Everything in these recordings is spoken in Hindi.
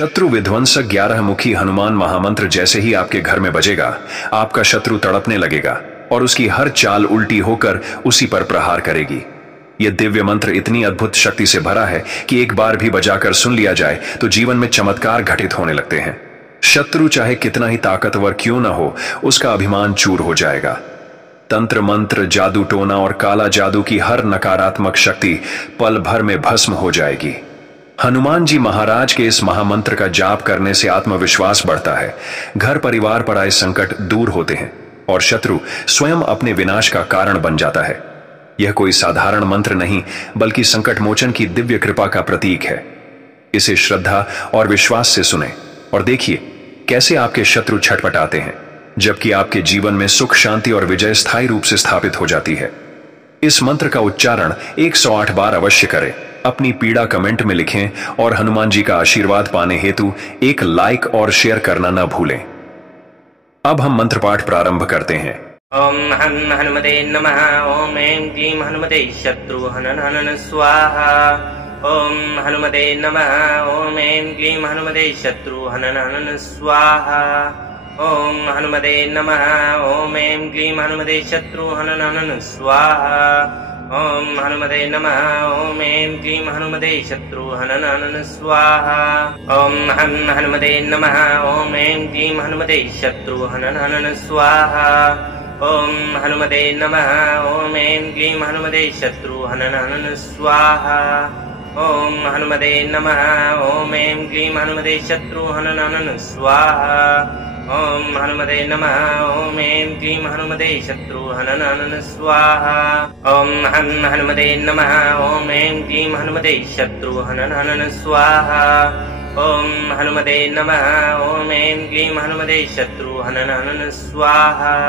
शत्रु विध्वंसक 11 मुखी हनुमान महामंत्र जैसे ही आपके घर में बजेगा, आपका शत्रु तड़पने लगेगा और उसकी हर चाल उल्टी होकर उसी पर प्रहार करेगी। यह दिव्य मंत्र इतनी अद्भुत शक्ति से भरा है कि एक बार भी बजाकर सुन लिया जाए तो जीवन में चमत्कार घटित होने लगते हैं। शत्रु चाहे कितना ही ताकतवर क्यों न हो, उसका अभिमान चूर हो जाएगा। तंत्र मंत्र, जादू टोना और काला जादू की हर नकारात्मक शक्ति पल भर में भस्म हो जाएगी। हनुमान जी महाराज के इस महामंत्र का जाप करने से आत्मविश्वास बढ़ता है, घर परिवार पर आए संकट दूर होते हैं और शत्रु स्वयं अपने विनाश का कारण बन जाता है। यह कोई साधारण मंत्र नहीं, बल्कि संकट मोचन की दिव्य कृपा का प्रतीक है। इसे श्रद्धा और विश्वास से सुने और देखिए कैसे आपके शत्रु छटपटाते हैं, जबकि आपके जीवन में सुख, शांति और विजय स्थायी रूप से स्थापित हो जाती है। इस मंत्र का उच्चारण 108 बार अवश्य करें। अपनी पीड़ा कमेंट में लिखें और हनुमान जी का आशीर्वाद पाने हेतु एक लाइक और शेयर करना न भूलें। अब हम मंत्र पाठ प्रारंभ करते हैं। ओम हन हनुमते नमः। ओम ऐं क्लीं हनुमते शत्रु हनन हनन स्वाहा। ओम हनुमते नमः। ओम ऐं क्लीं हनुमते शत्रु हनन हनन स्वाहा। ओम हनुमते नमः। ओम ऐं क्लीं हनुमते शत्रु हनन हनन स्वाहा। ओम हनुमते नमः। ओम ऐं क्लीं हनुमते शत्रु हनन हनन स्वाहा। ओम हन हनुमते नमः। ओम ऐं क्लीं हनुमते शत्रु हनन हनन स्वाहा। ओम हनुमते नमः। ओम ऐं क्लीं हनुमते शत्रु हनन हनन स्वाहा। ओम हनुमते नमः। ओम ऐं क्लीं हनुमते शत्रु हनन हनन स्वाहा। ओम हनुमते नमः। ओम ऐं क्लीं हनुमते शत्रु हनन हनन स्वाहा। ओम हन हनुमते नमः। ओम ऐं क्लीं हनुमते शत्रु हनन हनन स्वाहा। ओम हनुमते नमः। ओम ऐं क्लीं हनुमते शत्रु हनन हनन स्वाहा।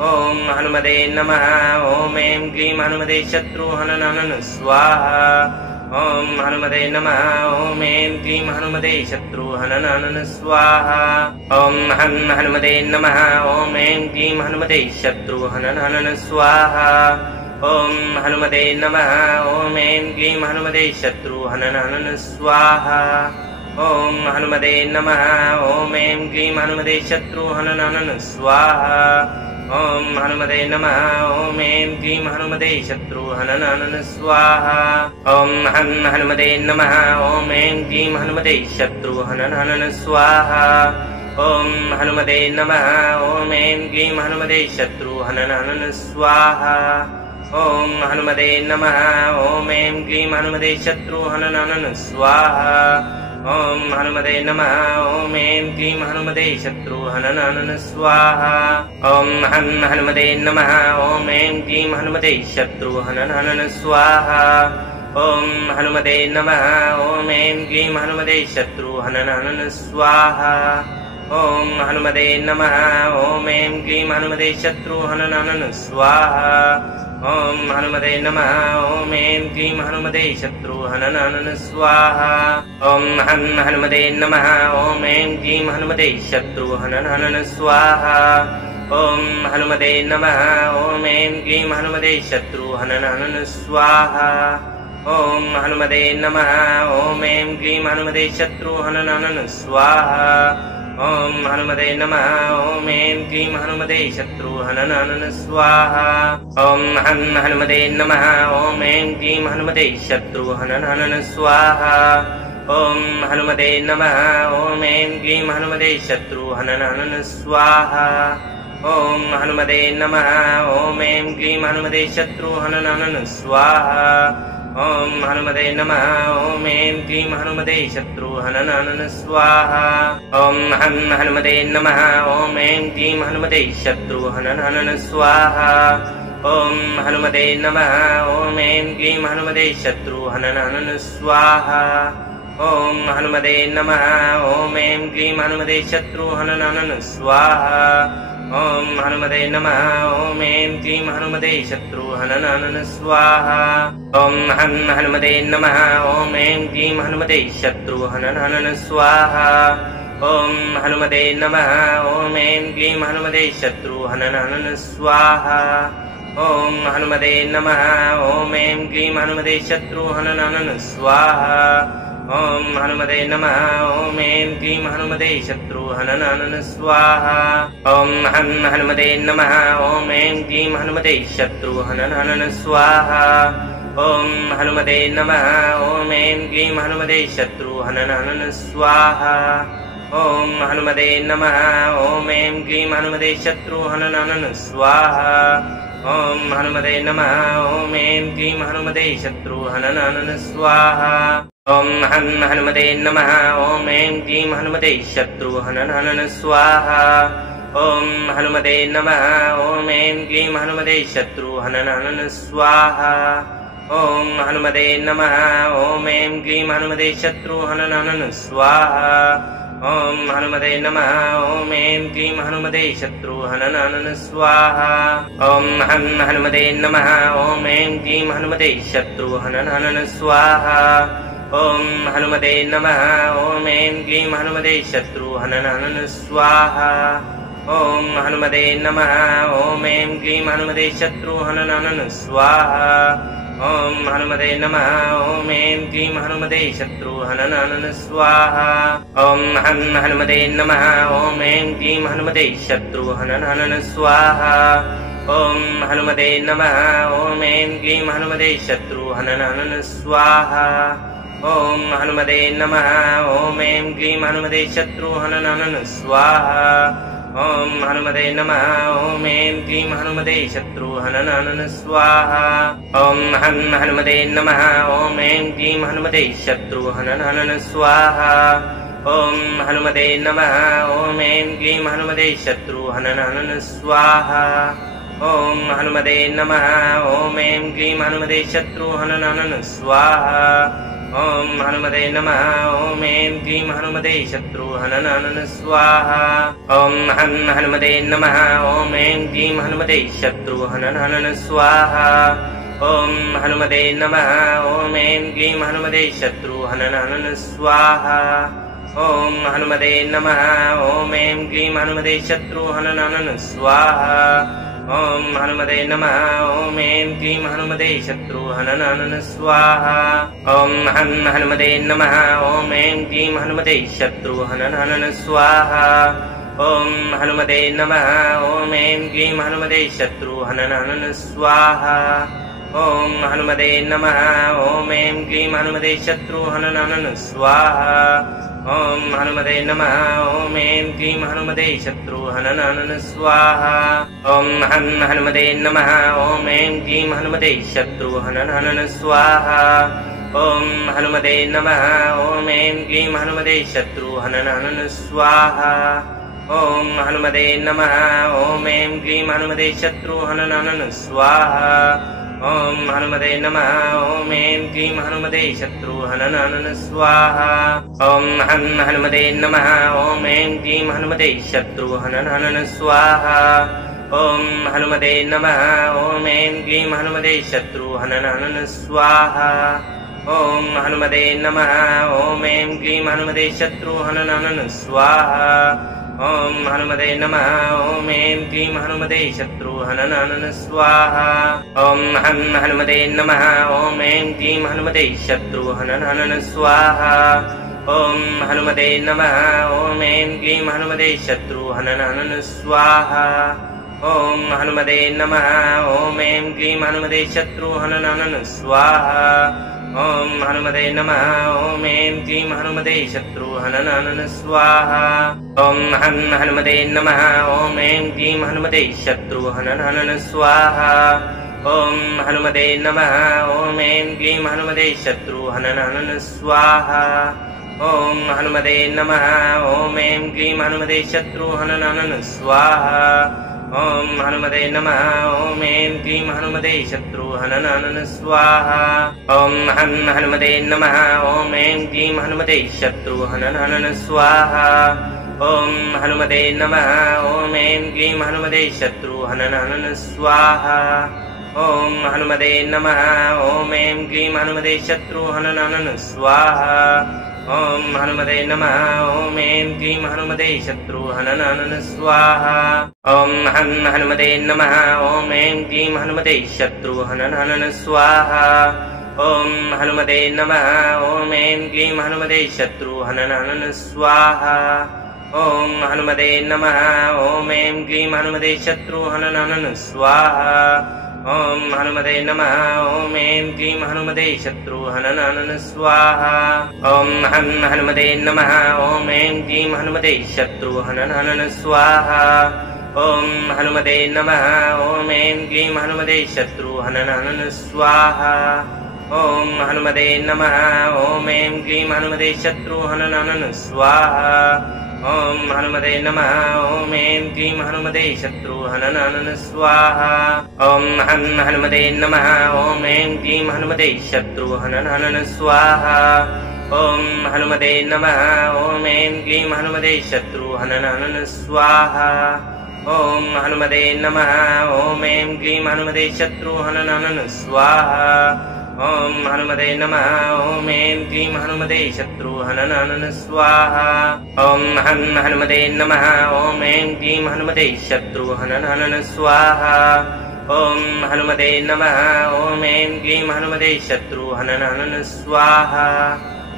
ओम हनुमते नमः। ओम ऐं क्लीं हनुमते शत्रु हनन हनन स्वाहा। ओम हनुमते नमः। ओम ऐं क्लीं हनुमते शत्रु हनन हनन स्वाहा। ओम हन हनुमते नमः। ओम ऐं क्लीं हनुमते शत्रु हनन हनन स्वाहा। ओम हनुमते नमः। ओम ऐं क्लीं हनुमते शत्रु हनन हनन स्वाहा। ओम हनुमते नमः। ओम ऐं क्लीं हनुमते शत्रु हनन हनन स्वाहा। ओम हनुमते नमः। ओम ऐं क्लीं हनुमते शत्रु हनन हनन स्वाहा। ओम हन हनुमते नमः। ओम ऐं क्लीं हनुमते शत्रु हनन हनन स्वाहा। ओम हनुमते नमः। ओम ऐं क्लीं हनुमते शत्रु हनन हनन स्वाहा। ओम हनुमते नमः। ओम ऐं क्लीं हनुमते शत्रु हनन हनन स्वाहा। ओम हनुमते नमः। ओम ऐं क्लीं हनुमते शत्रु हनन हनन स्वाहा। ओम हन हनुमते नमः। ओम ऐं क्लीं हनुमते शत्रु हनन हनन स्वाहा। ओम हनुमते नमः। ओम ऐं क्लीं हनुमते शत्रु हनन हनन स्वाहा। ओम हनुमते नमः। ओम ऐं क्लीं हनुमते शत्रु हनन हनन स्वाहा। ओम हनुमते नमः। ओम ऐं क्लीं हनुमते शत्रु हनन हनन स्वाहा। ओम हन हनुमते नमः। ओम ऐं क्लीं हनुमते शत्रु हनन हनन स्वाहा। ओम हनुमते नमः। ओम ऐं क्लीं हनुमते शत्रु हनन हनन स्वाहा। ओम हनुमते नमः। ओम ऐं क्लीं हनुमते शत्रु हनन हनन स्वाहा। ओम हनुमते नमः। ओम ऐं क्लीं हनुमते शत्रु हनन हनन स्वाहा। ओम हन हनुमते नमः। ओम ऐं क्लीं हनुमते शत्रु हनन हनन स्वाहा। ओम हनुमते नमः। ओम ऐं क्लीं हनुमते शत्रु हनन हनन स्वाहा। ओम हनुमते नमः। ओम ऐं क्लीं हनुमते शत्रु हनन हनन स्वाहा। ओम हनुमते नमः। ओम ऐं क्लीं हनुमते शत्रु हनन हनन स्वाहा। ओम हन हनुमते नमः। ओम ऐं क्लीं हनुमते शत्रु हनन हनन स्वाहा। ओम हनुमते नमः। ओम ऐं क्लीं हनुमते शत्रु हनन हनन स्वाहा। ओम हनुमते नमः। ओम ऐं क्लीं हनुमते शत्रु हनन हनन स्वाहा। ओम हनुमते नमः। ओम ऐं क्लीं हनुमते शत्रु हनन हनन स्वाहा। ओम हन हनुमते नमः। ओम ऐं क्लीं हनुमते शत्रु हनन हनन स्वाहा। ओम हनुमते नमः। ओम ऐं क्लीं हनुमते शत्रु हनन हनन स्वाहा। ओम हनुमते नमः। ओम ऐं क्लीं हनुमते शत्रु हनन हनन स्वाहा। ॐ हनुमते नमः ॐ ऐं क्लीं हनुमते शत्रुहनन स्वाहा ॐ हनुमते नमः ॐ ऐं क्लीं हनुमते शत्रुहनन स्वाहा ॐ हनुमते नमः ॐ ऐं क्लीं हनुमते शत्रुहनन स्वाहा ॐ हनुमते नमः ॐ ऐं क्लीं हनुमते शत्रुहनन स्वाहा ॐ हनुमते नमः ॐ ऐं क्लीं हनुमते शत्रुहनन स्वाहा ॐ हनुमते नमः ॐ ऐं क्लीं हनुमते शत्रुहनन स्वाहा ॐ हनुमते नमः ॐ ऐं क्लीं हनुमते शत्रुहनन स्वाहा ॐ हनुमते नमः ॐ ऐं क्लीं हनुमते शत्रुहनन स्वाहा ॐ हनुमते नमः ॐ ऐं क्लीं हनुमते शत्रुहनन स्वाहा ॐ हनुमते नमः ॐ ऐं क्लीं हनुमते शत्रुहनन स्वाहा ॐ हनुमते नमः ॐ ऐं क्लीं हनुमते शत्रुहनन स्वाहा ॐ हनुमते नमः ॐ ऐं क्लीं हनुमते शत्रुहनन स्वाहा ॐ हनुमते नमः ॐ ऐं क्लीं हनुमते शत्रुहनन स्वाहा ॐ हनुमते नमः ॐ ऐं क्लीं हनुमते शत्रुहनन स्वाहा ॐ हनुमते नमः ॐ ऐं क्लीं हनुमते शत्रुहनन स्वाहा ॐ हनुमते नमः ॐ ऐं क्लीं हनुमते शत्रुहनन स्वाहा ॐ हनुमते नमः ॐ ऐं क्लीं हनुमते शत्रुहनन स्वाहा ॐ हनुमते नमः ॐ ऐं क्लीं हनुमते शत्रुहनन स्वाहा ॐ हनुमते नमः ॐ ऐं क्लीं हनुमते शत्रुहनन स्वाहा ॐ हनुमते नमः ॐ ऐं क्लीं हनुमते शत्रुहनन स्वाहा ॐ हनुमते नमः ॐ ऐं क्लीं हनुमते शत्रुहनन स्वाहा ॐ हनुमते नमः ॐ ऐं क्लीं हनुमते शत्रुहनन स्वाहा ॐ हनुमते नमः ॐ ऐं क्लीं हनुमते शत्रुहनन स्वाहा ॐ हनुमते नमः ॐ ऐं क्लीं हनुमते शत्रुहनन स्वाहा ॐ हनुमते नमः ॐ ऐं क्लीं हनुमते शत्रुहनन स्वाहा ॐ हनुमते नमः ॐ ऐं क्लीं हनुमते शत्रुहनन स्वाहा ॐ हनुमते नमः ॐ ऐं क्लीं हनुमते शत्रुहनन स्वाहा ॐ हनुमते नमः ॐ ऐं क्लीं हनुमते शत्रुहनन स्वाहा ॐ हनुमते नमः ॐ ऐं क्लीं हनुमते शत्रुहनन स्वाहा ॐ हनुमते नमः ॐ ऐं क्लीं हनुमते शत्रुहनन स्वाहा ॐ हनुमते नमः ॐ ऐं क्लीं हनुमते शत्रुहनन स्वाहा ॐ हनुमते नमः ॐ ऐं क्लीं हनुमते शत्रुहनन स्वाहा ॐ हनुमते नमः ॐ ऐं क्लीं हनुमते शत्रुहनन स्वाहा ॐ हनुमते नमः ॐ ऐं क्लीं हनुमते शत्रुहनन स्वाहा ॐ हनुमते नमः ॐ ऐं क्लीं हनुमते शत्रुहनन स्वाहा ॐ हनुमते नमः ॐ ऐं क्लीं हनुमते शत्रुहनन स्वाहा ॐ हनुमते नमः ॐ ऐं क्लीं हनुमते शत्रुहनन स्वाहा ॐ हनुमते नमः ॐ ऐं क्लीं हनुमते शत्रुहनन स्वाहा ॐ हनुमते नमः ॐ ऐं क्लीं हनुमते शत्रुहनन स्वाहा ॐ हनुमते नमः ॐ ऐं क्लीं हनुमते शत्रुहनन स्वाहा ॐ हनुमते नमः ॐ ऐं क्लीं हनुमते शत्रुहनन स्वाहा ॐ हनुमते नमः ॐ ऐं क्लीं हनुमते शत्रुहनन स्वाहा ॐ हनुमते नमः ॐ ऐं क्लीं हनुमते शत्रुहनन स्वाहा ॐ हनुमते नमः ॐ ऐं क्लीं हनुमते शत्रुहनन स्वाहा ॐ हनुमते नमः ॐ ऐं क्लीं हनुमते शत्रुहनन स्वाहा ॐ हनुमते नमः ॐ ऐं क्लीं हनुमते शत्रुहनन स्वाहा ॐ हनुमते नमः ॐ ऐं क्लीं हनुमते शत्रुहनन स्वाहा ॐ हनुमते नमः ॐ ऐं क्लीं हनुमते शत्रुहनन स्वाहा ॐ हनुमते नमः ॐ ऐं क्लीं हनुमते शत्रुहनन स्वाहा ॐ हनुमते नमः ॐ ऐं क्लीं हनुमते शत्रुहनन स्वाहा ॐ हनुमते नमः ॐ ऐं क्लीं हनुमते शत्रुहनन स्वाहा ॐ हनुमते नमः ॐ ऐं क्लीं हनुमते शत्रुहनन स्वाहा ॐ हनुमते नमः ॐ ऐं क्लीं हनुमते शत्रुहनन स्वाहा ॐ हनुमते नमः ॐ ऐं क्लीं हनुमते शत्रुहनन स्वाहा ॐ हनुमते नमः ॐ ऐं क्लीं हनुमते शत्रुहनन स्वाहा ॐ हनुमते नमः ॐ ऐं क्लीं हनुमते शत्रुहनन स्वाहा ॐ हनुमते नमः ॐ ऐं क्लीं हनुमते शत्रुहनन स्वाहा ॐ हनुमते नमः ॐ ऐं क्लीं हनुमते शत्रुहनन स्वाहा ॐ हनुमते नमः ॐ ऐं क्लीं हनुमते शत्रुहनन स्वाहा ॐ हनुमते नमः ॐ ऐं क्लीं हनुमते शत्रुहनन स्वाहा ॐ हनुमते नमः ॐ ऐं क्लीं हनुमते शत्रुहनन स्वाहा ॐ हनुमते नमः ॐ ऐं क्लीं हनुमते शत्रुहनन स्वाहा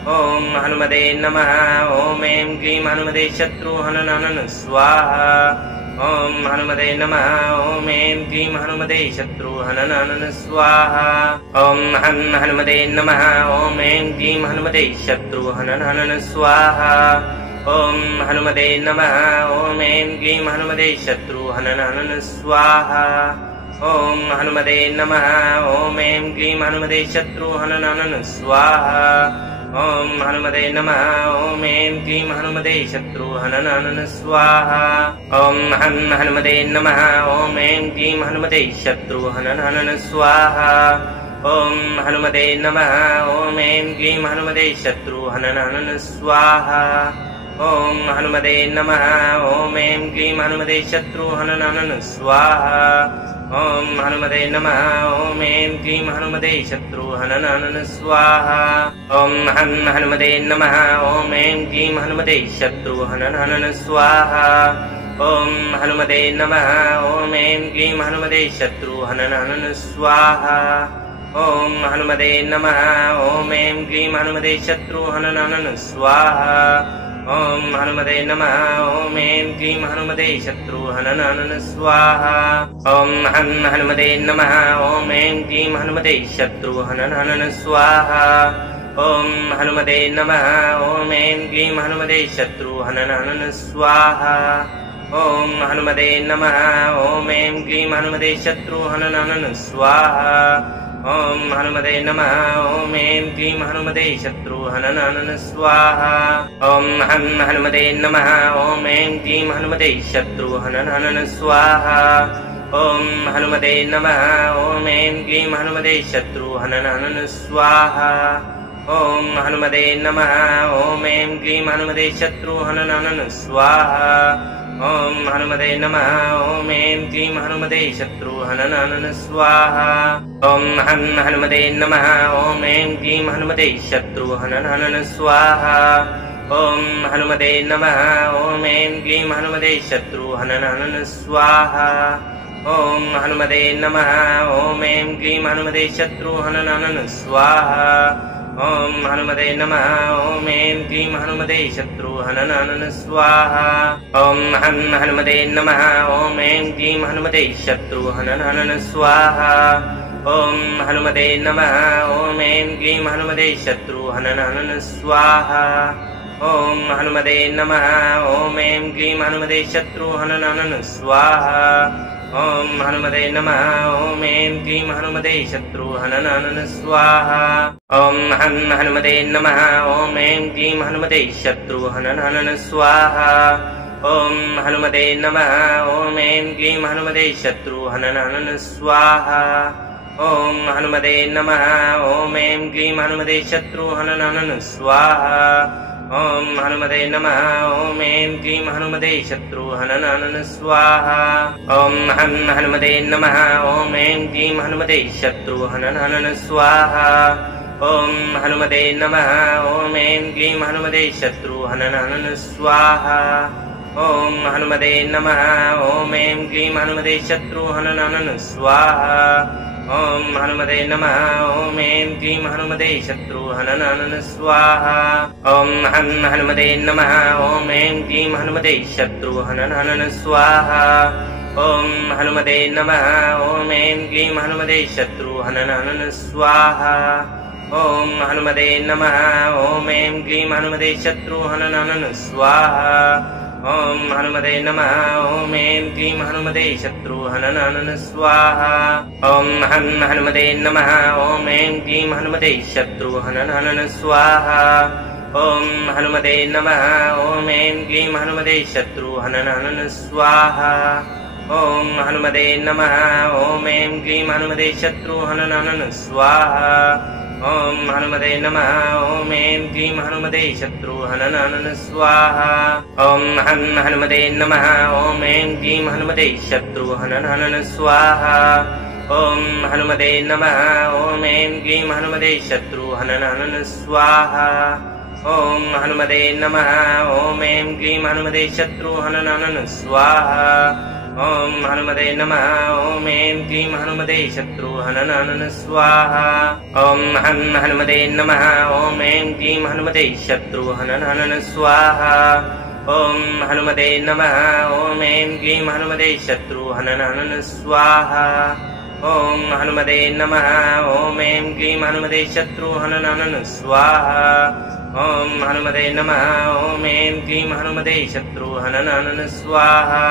ॐ हनुमते नमः ॐ ऐं क्लीं हनुमते शत्रुहनन स्वाहा ॐ हनुमते नमः ॐ ऐं क्लीं हनुमते शत्रुहनन स्वाहा ॐ हनुमते नमः ॐ ऐं क्लीं हनुमते शत्रुहनन स्वाहा ॐ हनुमते नमः ॐ ऐं क्लीं हनुमते शत्रुहनन स्वाहा ॐ हनुमते नमः ॐ ऐं क्लीं हनुमते शत्रुहनन स्वाहा ॐ हनुमते नमः ॐ ऐं क्लीं हनुमते शत्रुहनन स्वाहा ॐ हनुमते नमः ॐ ऐं क्लीं हनुमते शत्रुहनन स्वाहा ॐ हनुमते नमः ॐ ऐं क्लीं हनुमते शत्रुहनन स्वाहा ॐ हनुमते नमः ॐ ऐं क्लीं हनुमते शत्रुहनन स्वाहा ॐ हनुमते नमः ॐ ऐं क्लीं हनुमते शत्रुहनन स्वाहा ॐ हनुमते नमः ॐ ऐं क्लीं हनुमते शत्रुहनन स्वाहा ॐ हनुमते नमः ॐ ऐं क्लीं हनुमते शत्रुहनन स्वाहा ॐ हनुमते नमः ॐ ऐं क्लीं हनुमते शत्रुहनन स्वाहा ॐ हनुमते नमः ॐ ऐं क्लीं हनुमते शत्रुहनन स्वाहा ॐ हनुमते नमः ॐ ऐं क्लीं हनुमते शत्रुहनन स्वाहा ॐ हनुमते नमः ॐ ऐं क्लीं हनुमते शत्रुहनन स्वाहा ॐ हनुमते नमः ॐ ऐं क्लीं हनुमते शत्रुहनन स्वाहा ॐ हनुमते नमः ॐ ऐं क्लीं हनुमते शत्रुहनन स्वाहा ॐ हनुमते नमः ॐ ऐं क्लीं हनुमते शत्रुहनन स्वाहा ॐ हनुमते नमः ॐ ऐं क्लीं हनुमते शत्रुहनन स्वाहा ॐ हनुमते नमः ॐ ऐं क्लीं हनुमते शत्रुहनन स्वाहा ॐ हनुमते नमः ॐ ऐं क्लीं हनुमते शत्रुहनन स्वाहा ॐ हनुमते नमः ॐ ऐं क्लीं हनुमते शत्रुहनन स्वाहा ॐ हनुमते नमः ॐ ऐं क्लीं हनुमते शत्रुहनन स्वाहा ॐ हनुमते नमः ॐ ऐं क्लीं हनुमते शत्रुहनन स्वाहा ॐ हनुमते नमः ॐ ऐं क्लीं हनुमते शत्रुहनन स्वाहा ॐ हनुमते नमः ॐ ऐं क्लीं हनुमते शत्रुहनन स्वाहा ॐ हनुमते नमः ॐ ऐं क्लीं हनुमते शत्रुहनन स्वाहा ॐ हनुमते नमः ॐ ऐं क्लीं हनुमते शत्रुहनन स्वाहा ॐ हनुमते नमः ॐ ऐं क्लीं हनुमते शत्रुहनन स्वाहा ॐ हनुमते नमः ॐ ऐं क्लीं हनुमते शत्रुहनन स्वाहा ॐ हनुमते नमः ॐ ऐं क्लीं हनुमते शत्रुहनन स्वाहा ॐ हनुमते नमः ॐ ऐं क्लीं हनुमते शत्रुहनन स्वाहा ॐ हनुमते नमः ॐ ऐं क्लीं हनुमते शत्रुहनन स्वाहा ॐ हनुमते नमः ॐ ऐं क्लीं हनुमते शत्रुहनन स्वाहा ॐ हनुमते नमः ॐ ऐं क्लीं हनुमते शत्रुहनन स्वाहा ॐ हनुमते नमः ॐ ऐं क्लीं हनुमते शत्रुहनन स्वाहा ॐ हनुमते नमः ॐ ऐं क्लीं हनुमते शत्रुहनन स्वाहा ॐ हनुमते नमः ॐ ऐं क्लीं हनुमते शत्रुहननहनन स्वाहा ॐ हनुमते नमः ॐ ऐं क्लीं हनुमते शत्रुहननहनन स्वाहा ॐ हनुमते नमः ॐ ऐं क्लीं हनुमते शत्रुहननहनन स्वाहा ॐ हनुमते नमः ॐ ऐं क्लीं हनुमते शत्रुहननहनन स्वाहा ॐ हनुमते नमः ॐ ऐं क्लीं हनुमते शत्रुहननहनन स्वाहा ॐ हनुमते नमः ॐ ऐं क्लीं हनुमते शत्रुहननहनन स्वाहा ॐ हनुमते नमः ॐ ऐं क्लीं हनुमते शत्रुहननहनन स्वाहा ॐ हनुमते नमः ॐ ऐं क्लीं हनुमते शत्रुहननहनन स्वाहा ॐ हनुमते नमः ॐ ऐं क्लीं हनुमते शत्रुहननहनन स्वाहा ॐ हनुमते नमः ॐ ऐं क्लीं हनुमते शत्रुहननहनन स्वाहा ॐ हनुमते नमः ॐ ऐं क्लीं हनुमते शत्रुहननहनन स्वाहा ॐ हनुमते नमः ॐ ऐं क्लीं हनुमते शत्रुहननहनन स्वाहा ॐ हनुमते नमः ॐ ऐं क्लीं हनुमते शत्रुहननहनन स्वाहा ॐ हनुमते नमः ॐ ऐं क्लीं हनुमते शत्रुहननहनन स्वाहा ॐ हनुमते नमः ॐ ऐं क्लीं हनुमते शत्रुहननहनन स्वाहा ॐ हनुमते नमः ॐ ऐं क्लीं हनुमते शत्रुहननहनन स्वाहा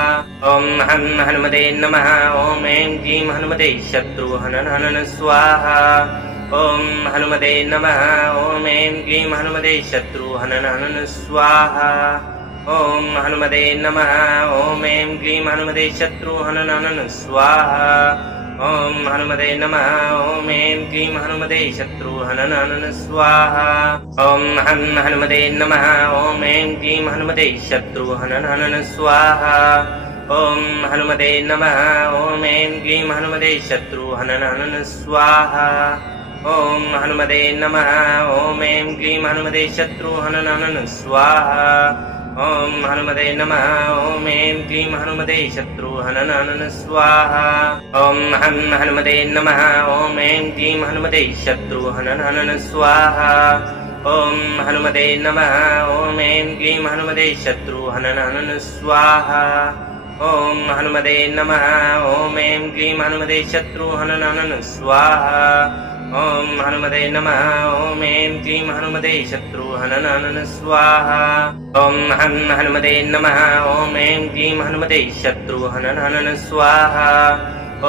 ॐ हनुमते नमः ॐ ऐं क्लीं हनुमते शत्रुहननहनन स्वाहा ॐ हनुमते नमः ॐ ऐं क्लीं हनुमते शत्रुहननहनन स्वाहा ॐ हनुमते नमः ॐ ऐं क्लीं हनुमते शत्रुहननहनन स्वाहा ॐ हनुमते नमः ॐ ऐं क्लीं हनुमते शत्रुहननहनन स्वाहा ॐ हनुमते नमः ॐ ऐं क्लीं हनुमते शत्रुहननहनन स्वाहा ॐ हनुमते नमः ॐ ऐं क्लीं हनुमते शत्रुहननहनन स्वाहा ॐ हनुमते नमः ॐ ऐं क्लीं हनुमते शत्रुहननहनन स्वाहा ॐ हनुमते नमः ॐ ऐं क्लीं हनुमते शत्रुहननहनन स्वाहा ॐ हनुमते नमः ॐ ऐं क्लीं हनुमते शत्रुहननहनन स्वाहा ॐ हनुमते नमः ॐ ऐं क्लीं हनुमते शत्रुहननहनन स्वाहा ॐ हनुमते नमः ॐ ऐं क्लीं हनुमते शत्रुहननहनन स्वाहा ॐ हनुमते नमः ॐ ऐं क्लीं हनुमते शत्रुहननहनन स्वाहा ॐ हनुमते नमः ॐ ऐं क्लीं हनुमते शत्रुहननहनन स्वाहा ॐ हनुमते नमः ॐ ऐं क्लीं हनुमते शत्रुहननहनन स्वाहा ॐ हनुमते नमः ॐ ऐं क्लीं हनुमते शत्रुहननहनन स्वाहा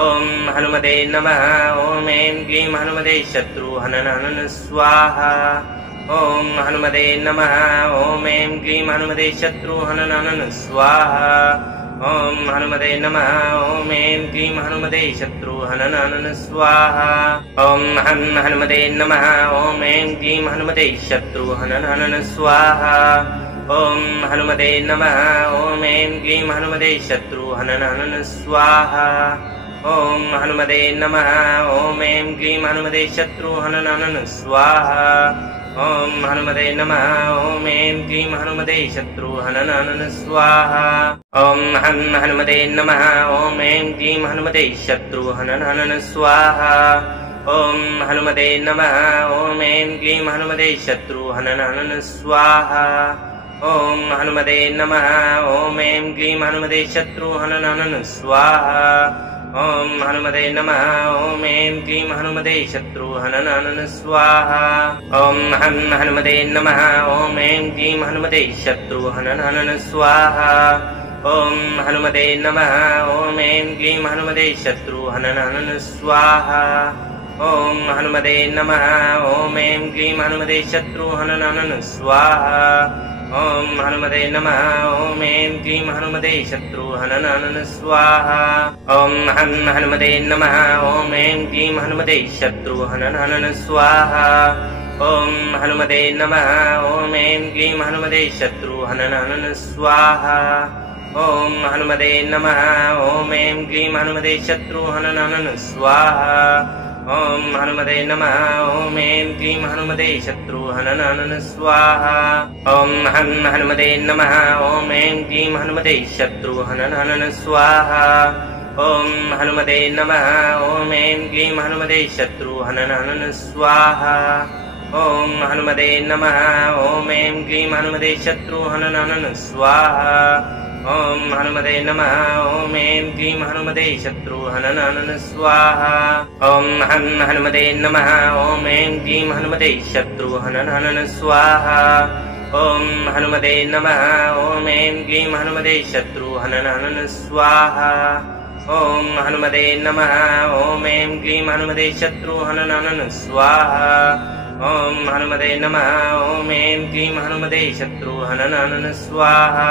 ॐ हनुमते नमः ॐ ऐं क्लीं हनुमते शत्रुहननहनन स्वाहा ॐ हनुमते नमः ॐ ऐं क्लीं हनुमते शत्रुहननहनन स्वाहा ॐ हनुमते नमः ॐ ऐं क्लीं हनुमते शत्रुहननहनन स्वाहा ॐ हनुमते नमः ॐ ऐं क्लीं हनुमते शत्रुहननहनन स्वाहा ॐ हनुमते नमः ॐ ऐं क्लीं हनुमते शत्रुहननहनन स्वाहा ॐ हनुमते नमः ॐ ऐं क्लीं हनुमते शत्रुहननहनन स्वाहा ॐ हनुमते नमः ॐ ऐं क्लीं हनुमते शत्रुहननहनन स्वाहा ॐ हनुमते नमः ॐ ऐं क्लीं हनुमते शत्रुहननहनन स्वाहा ॐ हनुमते नमः ॐ ऐं क्लीं हनुमते शत्रुहननहनन स्वाहा ॐ हनुमते नमः ॐ ऐं क्लीं हनुमते शत्रुहननहनन स्वाहा ॐ हनुमते नमः ॐ ऐं क्लीं हनुमते शत्रुहननहनन स्वाहा ॐ हनुमते नमः ॐ ऐं क्लीं हनुमते शत्रुहननहनन स्वाहा ॐ हनुमते नमः ॐ ऐं क्लीं हनुमते शत्रुहननहनन स्वाहा ॐ हनुमते नमः ॐ ऐं क्लीं हनुमते शत्रुहननहनन स्वाहा ॐ हनुमते नमः ॐ ऐं क्लीं हनुमते शत्रुहननहनन स्वाहा ॐ हनुमते नमः ॐ ऐं क्लीं हनुमते शत्रुहननहनन स्वाहा ॐ हनुमते नमः ॐ ऐं क्लीं हनुमते शत्रुहननहनन स्वाहा ॐ हनुमते नमः ॐ ऐं क्लीं हनुमते शत्रुहननहनन स्वाहा ॐ हनुमते नमः ॐ ऐं क्लीं हनुमते शत्रुहननहनन स्वाहा ॐ हनुमते नमः ॐ ऐं क्लीं हनुमते शत्रुहनन स्वाहा ॐ हनुमते नमः ॐ ऐं क्लीं हनुमते शत्रुहनन स्वाहा ॐ हनुमते नमः ॐ ऐं क्लीं हनुमते शत्रुहनन स्वाहा ॐ हनुमते नमः ॐ ऐं क्लीं हनुमते शत्रुहनन स्वाहा ॐ हनुमते नमः ॐ ऐं क्लीं हनुमते शत्रुहनन स्वाहा ॐ हनुमते नमः ॐ ऐं क्लीं हनुमते शत्रुहनन स्वाहा ॐ हनुमते नमः ॐ ऐं क्लीं हनुमते शत्रुहनन स्वाहा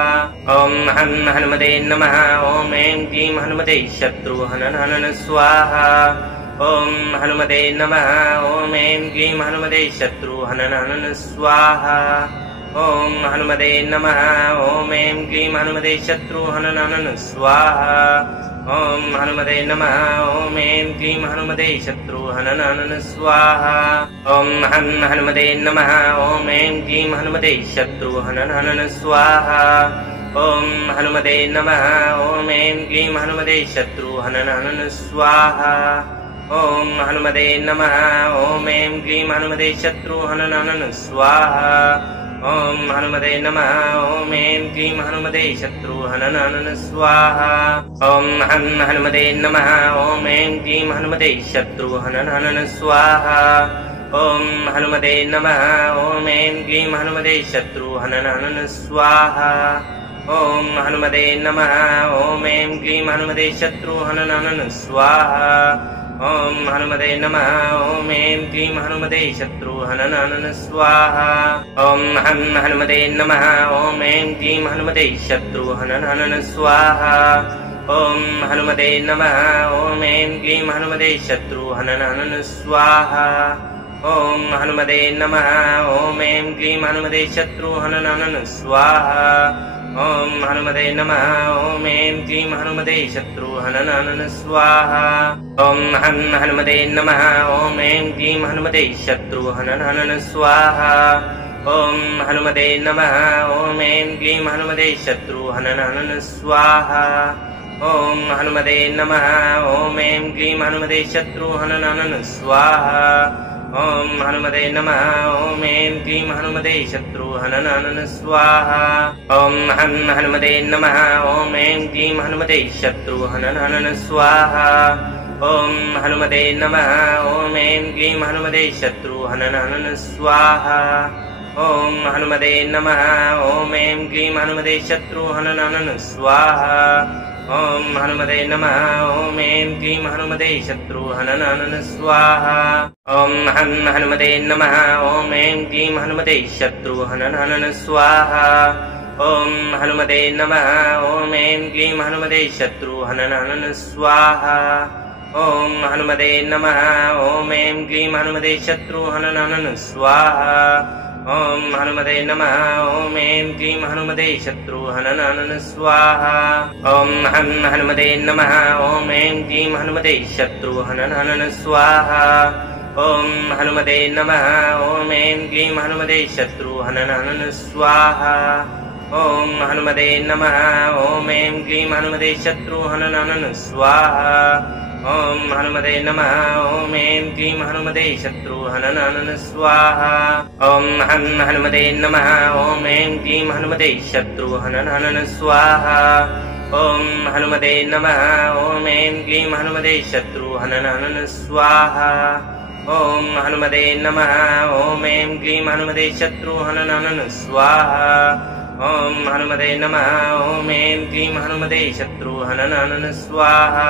ॐ हनुमते नमः ॐ ऐं क्लीं हनुमते शत्रुहनन स्वाहा ॐ हनुमते नमः ॐ ऐं क्लीं हनुमते शत्रुहनन स्वाहा ॐ हनुमते नमः ॐ ऐं क्लीं हनुमते शत्रुहनन स्वाहा ॐ हनुमते नमः ॐ ऐं क्लीं हनुमते शत्रुहनन स्वाहा ॐ हनुमते नमः ॐ ऐं क्लीं हनुमते शत्रुहनन स्वाहा ॐ हनुमते नमः ॐ ऐं क्लीं हनुमते शत्रुहनन स्वाहा ॐ हनुमते नमः ॐ ऐं क्लीं हनुमते शत्रुहनन स्वाहा ॐ हनुमते नमः ॐ ऐं क्लीं हनुमते शत्रुहनन स्वाहा ॐ हनुमते नमः ॐ ऐं क्लीं हनुमते शत्रुहनन स्वाहा ॐ हनुमते नमः ॐ ऐं क्लीं हनुमते शत्रुहनन स्वाहा ॐ हनुमते नमः ॐ ऐं क्लीं हनुमते शत्रुहनन स्वाहा ॐ हनुमते नमः ॐ ऐं क्लीं हनुमते शत्रुहनन स्वाहा ॐ हनुमते नमः ॐ ऐं क्लीं हनुमते शत्रुहनन स्वाहा ॐ हनुमते नमः ॐ ऐं क्लीं हनुमते शत्रुहनन स्वाहा ॐ हनुमते नमः ॐ ऐं क्लीं हनुमते शत्रुहनन स्वाहा ॐ हनुमते नमः ॐ ऐं क्लीं हनुमते शत्रुहनन स्वाहा ॐ हनुमते नमः ॐ ऐं क्लीं हनुमते शत्रुहनन स्वाहा ॐ हनुमते नमः ॐ ऐं क्लीं हनुमते शत्रुहनन स्वाहा ॐ हनुमते नमः ॐ ऐं क्लीं हनुमते शत्रुहनन स्वाहा ॐ हनुमते नमः ॐ ऐं क्लीं हनुमते शत्रुहनन स्वाहा ॐ हनुमते नमः ॐ ऐं क्लीं हनुमते शत्रुहनन स्वाहा ॐ हनुमते नमः ॐ ऐं क्लीं हनुमते शत्रुहनन स्वाहा ॐ हनुमते नमः ॐ ऐं क्लीं हनुमते शत्रुहनन स्वाहा ॐ हनुमते नमः ॐ ऐं क्लीं हनुमते शत्रुहनन स्वाहा ॐ हनुमते नमः ॐ ऐं क्लीं हनुमते शत्रुहनन स्वाहा ॐ हनुमते नमः ॐ ऐं क्लीं हनुमते शत्रुहनन स्वाहा ॐ हनुमते नमः ॐ ऐं क्लीं हनुमते शत्रुहनन स्वाहा ॐ हनुमते नमः ॐ ऐं क्लीं हनुमते शत्रुहनन स्वाहा ॐ हनुमते नमः ॐ ऐं क्लीं हनुमते शत्रुहनन स्वाहा ॐ हनुमते नमः ॐ ऐं क्लीं हनुमते शत्रुहनन स्वाहा ॐ हनुमते नमः ॐ ऐं क्लीं हनुमते शत्रुहनन स्वाहा ॐ हनुमते नमः ॐ ऐं क्लीं हनुमते शत्रुहनन स्वाहा ॐ हनुमते नमः ॐ ऐं क्लीं हनुमते शत्रुहनन स्वाहा ॐ हनुमते नमः ॐ ऐं क्लीं हनुमते शत्रुहनन स्वाहा ॐ हनुमते नमः ॐ ऐं क्लीं हनुमते शत्रुहनन स्वाहा ॐ हनुमते नमः ॐ ऐं क्लीं हनुमते शत्रुहनन स्वाहा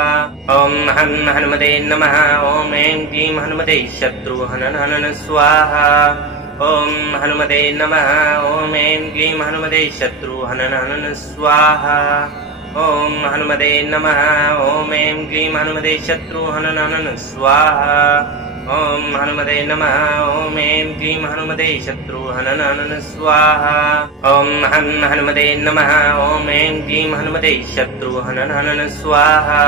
ॐ हनुमते नमः ॐ ऐं क्लीं हनुमते शत्रुहनन स्वाहा ॐ हनुमते नमः ॐ ऐं क्लीं हनुमते शत्रुहनन स्वाहा ॐ हनुमते नमः ॐ ऐं क्लीं हनुमते शत्रुहनन स्वाहा ॐ हनुमते नमः ॐ ऐं क्लीं हनुमते शत्रुहनन स्वाहा ॐ हनुमते नमः ॐ ऐं क्लीं हनुमते शत्रुहनन स्वाहा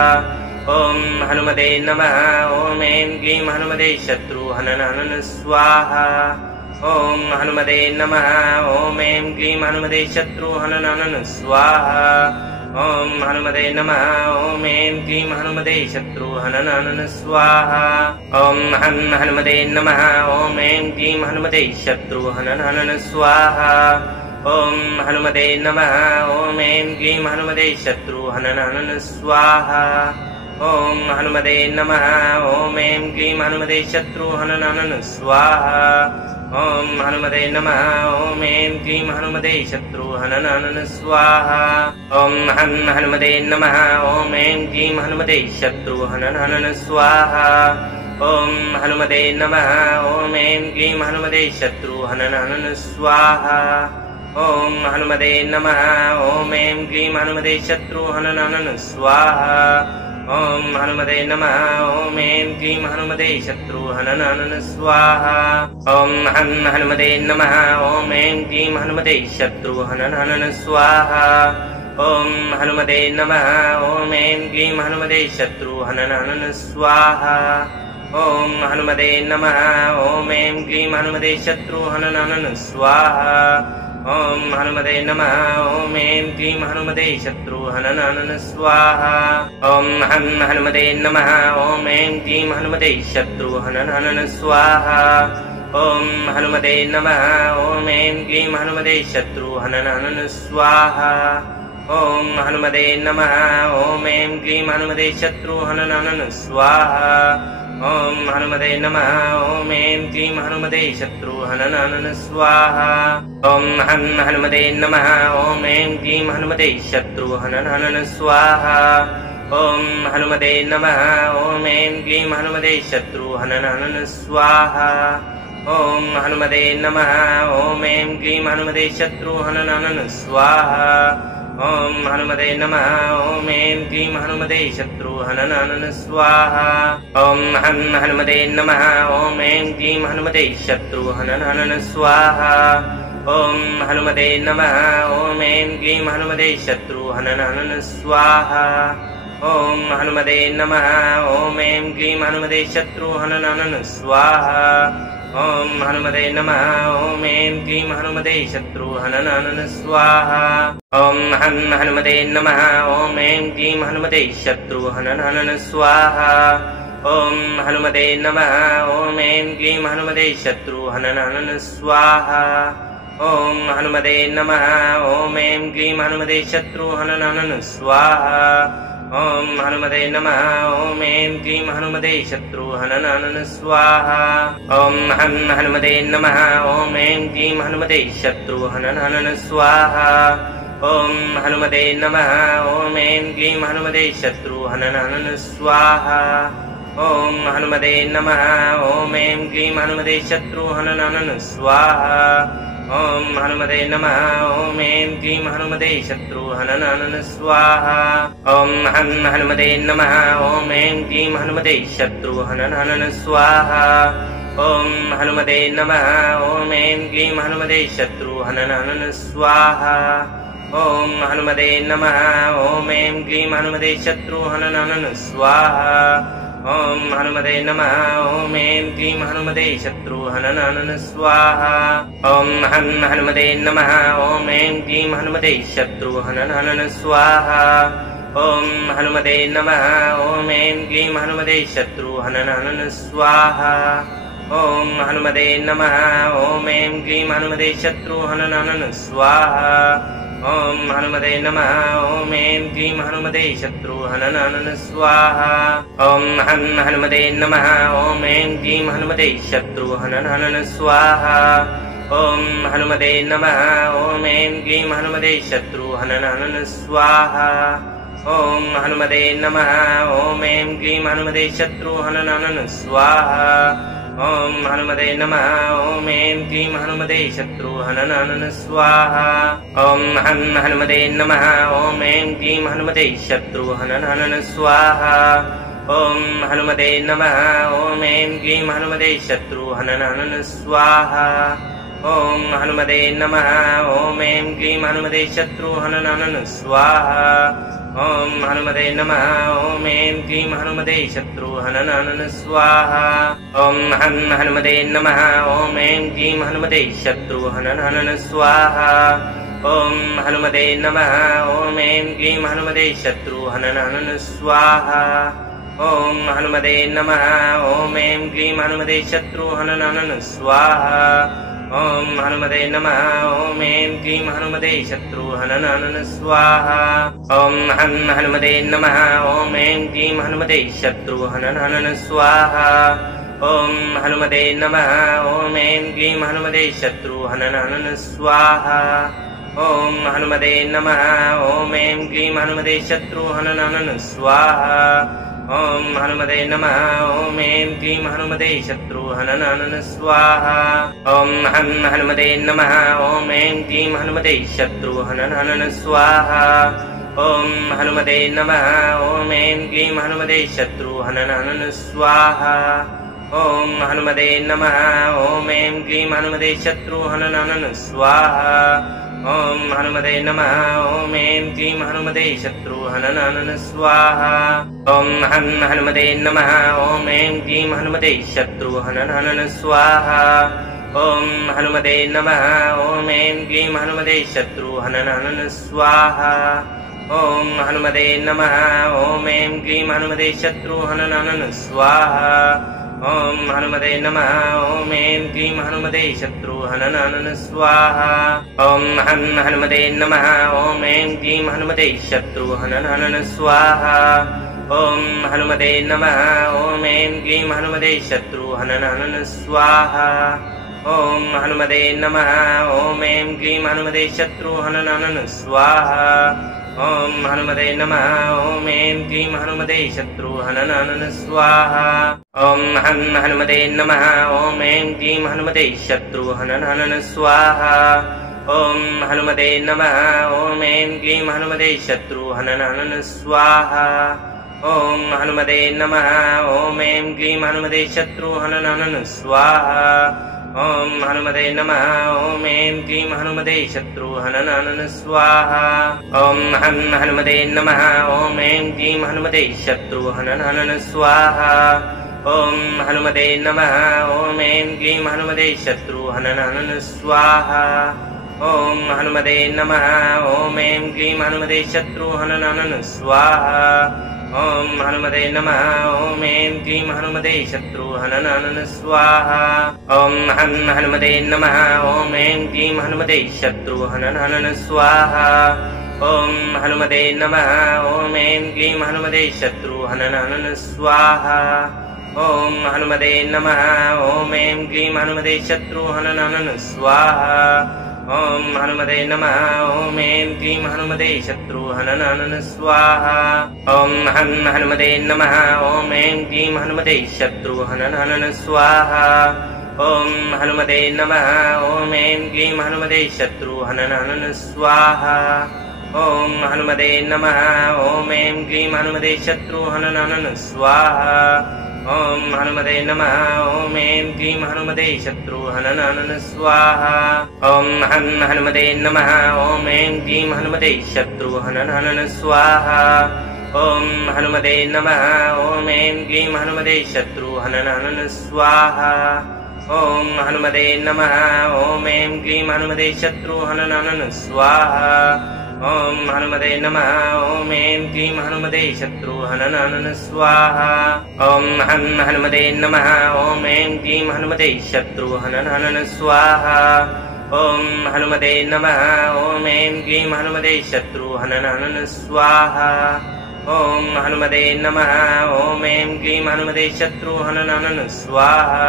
ॐ हनुमते नमः ॐ ऐं क्लीं हनुमते शत्रुहनन स्वाहा ॐ हनुमते नमः ॐ ऐं क्लीं हनुमते शत्रुहननन स्वाहा ॐ हनुमते नमः ॐ ऐं क्लीं हनुमते शत्रुहननन स्वाहा ॐ हनुमते नमः ॐ ऐं क्लीं हनुमते शत्रुहननन स्वाहा ॐ हनुमते नमः ॐ ऐं क्लीं हनुमते शत्रुहननन स्वाहा ॐ हनुमते नमः ॐ ऐं क्लीं हनुमते शत्रुहननन स्वाहा ॐ हनुमते नमः ॐ ऐं क्लीं हनुमते शत्रुहननन स्वाहा ॐ हनुमते नमः ॐ ऐं क्लीं हनुमते शत्रुहननन स्वाहा ॐ हनुमते नमः ॐ ऐं क्लीं हनुमते शत्रुहननन स्वाहा ॐ हनुमते नमः ॐ ऐं क्लीं हनुमते शत्रुहननन स्वाहा ॐ हनुमते नमः ॐ ऐं क्लीं हनुमते शत्रुहननन स्वाहा ॐ हनुमते नमः ॐ ऐं क्लीं हनुमते शत्रुहननन स्वाहा ॐ हनुमते नमः ॐ ऐं क्लीं हनुमते शत्रुहननन स्वाहा ॐ हनुमते नमः ॐ ऐं क्लीं हनुमते शत्रुहननन स्वाहा ॐ हनुमते नमः ॐ ऐं क्लीं हनुमते शत्रुहननन स्वाहा ॐ हनुमते नमः ॐ ऐं क्लीं हनुमते शत्रुहननन स्वाहा ॐ हनुमते नमः ॐ ऐं क्लीं हनुमते शत्रुहननन स्वाहा ॐ हनुमते नमः ॐ ऐं क्लीं हनुमते शत्रुहननन स्वाहा ॐ हनुमते नमः ॐ ऐं क्लीं हनुमते शत्रुहननन स्वाहा ॐ हनुमते नमः ॐ ऐं क्लीं हनुमते शत्रुहननन स्वाहा ॐ हनुमते नमः ॐ ऐं क्लीं हनुमते शत्रुहननन स्वाहा ॐ हनुमते नमः ॐ ऐं क्लीं हनुमते शत्रुहननन स्वाहा ॐ हनुमते नमः ॐ ऐं क्लीं हनुमते शत्रुहननन स्वाहा ॐ हनुमते नमः ॐ ऐं क्लीं हनुमते शत्रुहननन स्वाहा ॐ हनुमते नमः ॐ ऐं क्लीं हनुमते शत्रुहननन स्वाहा ॐ हनुमते नमः ॐ ऐं क्लीं हनुमते शत्रुहननन स्वाहा ॐ हनुमते नमः ॐ ऐं क्लीं हनुमते शत्रुहननन स्वाहा ॐ हनुमते नमः ॐ ऐं क्लीं हनुमते शत्रुहननन स्वाहा ॐ हनुमते नमः ॐ ऐं क्लीं हनुमते शत्रुहननन स्वाहा ॐ हनुमते नमः ॐ ऐं क्लीं हनुमते शत्रुहननन स्वाहा ॐ हनुमते नमः ॐ ऐं क्लीं हनुमते शत्रुहननन स्वाहा ॐ हनुमते नमः ॐ ऐं क्लीं हनुमते शत्रुहननन स्वाहा ॐ हनुमते नमः ॐ ऐं क्लीं हनुमते शत्रुहननन स्वाहा ॐ हनुमते नमः ॐ ऐं क्लीं हनुमते शत्रुहननन स्वाहा ॐ हनुमते नमः ॐ ऐं क्लीं हनुमते शत्रुहननन स्वाहा ॐ हनुमते नमः ॐ ऐं क्लीं हनुमते शत्रुहननन स्वाहा ॐ हनुमते नमः ॐ ऐं क्लीं हनुमते शत्रुहननन स्वाहा ॐ हनुमते नमः ॐ ऐं क्लीं हनुमते शत्रुहननन स्वाहा ॐ हनुमते नमः ॐ ऐं क्लीं हनुमते शत्रुहननन स्वाहा ॐ हनुमते नमः ॐ ऐं क्लीं हनुमते शत्रुहननन स्वाहा ॐ हनुमते नमः ॐ ऐं क्लीं हनुमते शत्रुहननन स्वाहा ॐ हनुमते नमः ॐ ऐं क्लीं हनुमते शत्रुहननन स्वाहा ॐ हनुमते नमः ॐ ऐं क्लीं हनुमते शत्रुहननन स्वाहा ॐ हनुमते नमः ॐ ऐं क्लीं हनुमते शत्रुहननन स्वाहा ॐ हनुमते नमः ॐ ऐं क्लीं हनुमते शत्रुहननन स्वाहा ॐ हनुमते नमः ॐ ऐं क्लीं हनुमते शत्रुहननन स्वाहा ॐ हनुमते नमः ॐ ऐं क्लीं हनुमते शत्रुहननन स्वाहा ॐ हनुमते नमः ॐ ऐं क्लीं हनुमते शत्रुहननन स्वाहा ॐ हनुमते नमः ॐ ऐं क्लीं हनुमते शत्रुहननन स्वाहा ॐ हनुमते नमः ॐ ऐं क्लीं हनुमते शत्रुहननन स्वाहा ॐ हनुमते नमः ॐ ऐं क्लीं हनुमते शत्रुहनन स्वाहा ॐ हनुमते नमः ॐ ऐं क्लीं हनुमते शत्रुहनन स्वाहा ॐ हनुमते नमः ॐ ऐं क्लीं हनुमते शत्रुहनन स्वाहा ॐ हनुमते नमः ॐ ऐं क्लीं हनुमते शत्रुहनन स्वाहा ॐ हनुमते नमः ॐ ऐं क्लीं हनुमते शत्रुहनन स्वाहा ॐ हनुमते नमः ॐ ऐं क्लीं हनुमते शत्रुहनन स्वाहा ॐ हनुमते नमः ॐ ऐं क्लीं हनुमते शत्रुहनन स्वाहा ॐ हनुमते नमः ॐ ऐं क्लीं हनुमते शत्रुहनन स्वाहा ॐ हनुमते नमः ॐ ऐं क्लीं हनुमते शत्रुहनन स्वाहा ॐ हनुमते नमः ॐ ऐं क्लीं हनुमते शत्रुहनन स्वाहा ॐ हनुमते नमः ॐ ऐं क्लीं हनुमते शत्रुहनन स्वाहा ॐ हनुमते नमः ॐ ऐं क्लीं हनुमते शत्रुहनन स्वाहा ॐ हनुमते नमः ॐ ऐं क्लीं हनुमते शत्रुहनन स्वाहा ॐ हनुमते नमः ॐ ऐं क्लीं हनुमते शत्रुहनन स्वाहा ॐ हनुमते नमः ॐ ऐं क्लीं हनुमते शत्रुहनन स्वाहा ॐ हनुमते नमः ॐ ऐं क्लीं हनुमते शत्रुहनन स्वाहा ॐ हनुमते नमः ॐ ऐं क्लीं हनुमते शत्रुहनन स्वाहा ॐ हनुमते नमः ॐ ऐं क्लीं हनुमते शत्रुहनन स्वाहा ॐ हनुमते नमः ॐ ऐं क्लीं हनुमते शत्रुहनन स्वाहा ॐ हनुमते नमः ॐ ऐं क्लीं हनुमते शत्रुहनन स्वाहा ॐ हनुमते नमः ॐ ऐं क्लीं हनुमते शत्रुहनन स्वाहा ॐ हनुमते नमः ॐ ऐं क्लीं हनुमते शत्रुहनन स्वाहा ॐ हनुमते नमः ॐ ऐं क्लीं हनुमते शत्रुहनन स्वाहा ॐ हनुमते नमः ॐ ऐं क्लीं हनुमते शत्रुहनन स्वाहा ॐ हनुमते नमः ॐ ऐं क्लीं हनुमते शत्रुहनन स्वाहा ॐ हनुमते नमः ॐ ऐं क्लीं हनुमते शत्रुहनन स्वाहा ॐ हनुमते नमः ॐ ऐं क्लीं हनुमते शत्रुहनन स्वाहा ॐ हनुमते नमः ॐ ऐं क्लीं हनुमते शत्रुहनन स्वाहा ॐ हनुमते नमः ॐ ऐं क्लीं हनुमते शत्रुहनन स्वाहा ॐ हनुमते नमः ॐ ऐं क्लीं हनुमते शत्रुहनन स्वाहा ॐ हनुमते नमः ॐ ऐं क्लीं हनुमते शत्रुहनन स्वाहा ॐ हनुमते नमः ॐ ऐं क्लीं हनुमते शत्रुहनन स्वाहा ॐ हनुमते नमः ॐ ऐं क्लीं हनुमते शत्रुहनन स्वाहा ॐ हनुमते नमः ॐ ऐं क्लीं हनुमते शत्रुहनन स्वाहा ॐ हनुमते नमः ॐ ऐं क्लीं हनुमते शत्रुहनन स्वाहा ॐ हनुमते नमः ॐ ऐं क्लीं हनुमते शत्रुहनन स्वाहा ॐ हनुमते नमः ॐ ऐं क्लीं हनुमते शत्रुहनन स्वाहा ॐ हनुमते नमः ॐ ऐं क्लीं हनुमते शत्रुहनन स्वाहा ॐ हनुमते नमः ॐ ऐं क्लीं हनुमते शत्रुहनन स्वाहा ॐ हनुमते नमः ॐ ऐं क्लीं हनुमते शत्रुहनन स्वाहा ॐ हनुमते नमः ॐ ऐं क्लीं हनुमते शत्रुहनन स्वाहा ॐ हनुमते नमः ॐ ऐं क्लीं हनुमते शत्रुहनन स्वाहा ॐ हनुमते नमः ॐ ऐं क्लीं हनुमते शत्रुहनन स्वाहा ॐ हनुमते नमः ॐ ऐं क्लीं हनुमते शत्रुहनन स्वाहा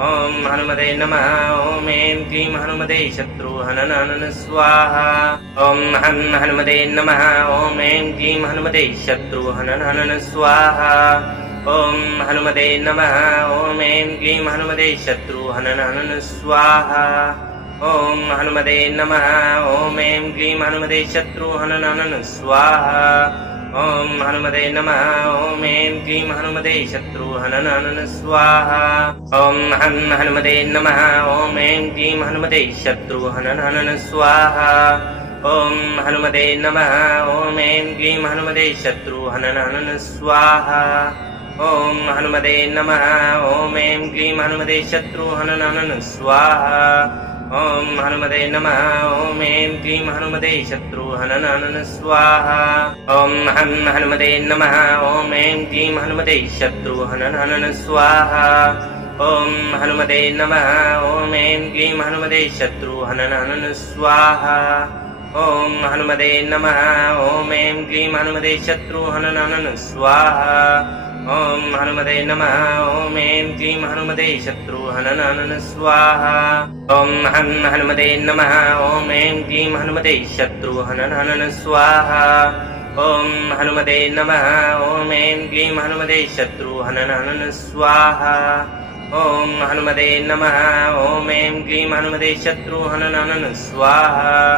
ॐ हनुमते नमः ॐ ऐं क्लीं हनुमते शत्रुहनन स्वाहा ॐ हनुमते नमः ॐ ऐं क्लीं हनुमते शत्रुहनन स्वाहा ॐ हनुमते नमः ॐ ऐं क्लीं हनुमते शत्रुहनन स्वाहा ॐ हनुमते नमः ॐ ऐं क्लीं हनुमते शत्रुहनन स्वाहा ॐ हनुमते नमः ॐ ऐं क्लीं हनुमते शत्रुहनन स्वाहा ॐ हनुमते नमः ॐ ऐं क्लीं हनुमते शत्रुहनन स्वाहा ॐ हनुमते नमः ॐ ऐं क्लीं हनुमते शत्रुहनन स्वाहा ॐ हनुमते नमः ॐ ऐं क्लीं हनुमते शत्रुहनन स्वाहा ॐ हनुमते नमः ॐ ऐं क्लीं हनुमते शत्रुहनन स्वाहा ॐ हनुमते नमः ॐ ऐं क्लीं हनुमते शत्रुहनन स्वाहा ॐ हनुमते नमः ॐ ऐं क्लीं हनुमते शत्रुहनन स्वाहा ॐ हनुमते नमः ॐ ऐं क्लीं हनुमते शत्रुहनन स्वाहा ॐ हनुमते नमः ॐ ऐं क्लीं हनुमते शत्रुहनन स्वाहा ॐ हनुमते नमः ॐ ऐं क्लीं हनुमते शत्रुहनन स्वाहा ॐ हनुमते नमः ॐ ऐं क्लीं हनुमते शत्रुहनन स्वाहा ॐ हनुमते नमः ॐ ऐं क्लीं हनुमते शत्रुहनन स्वाहा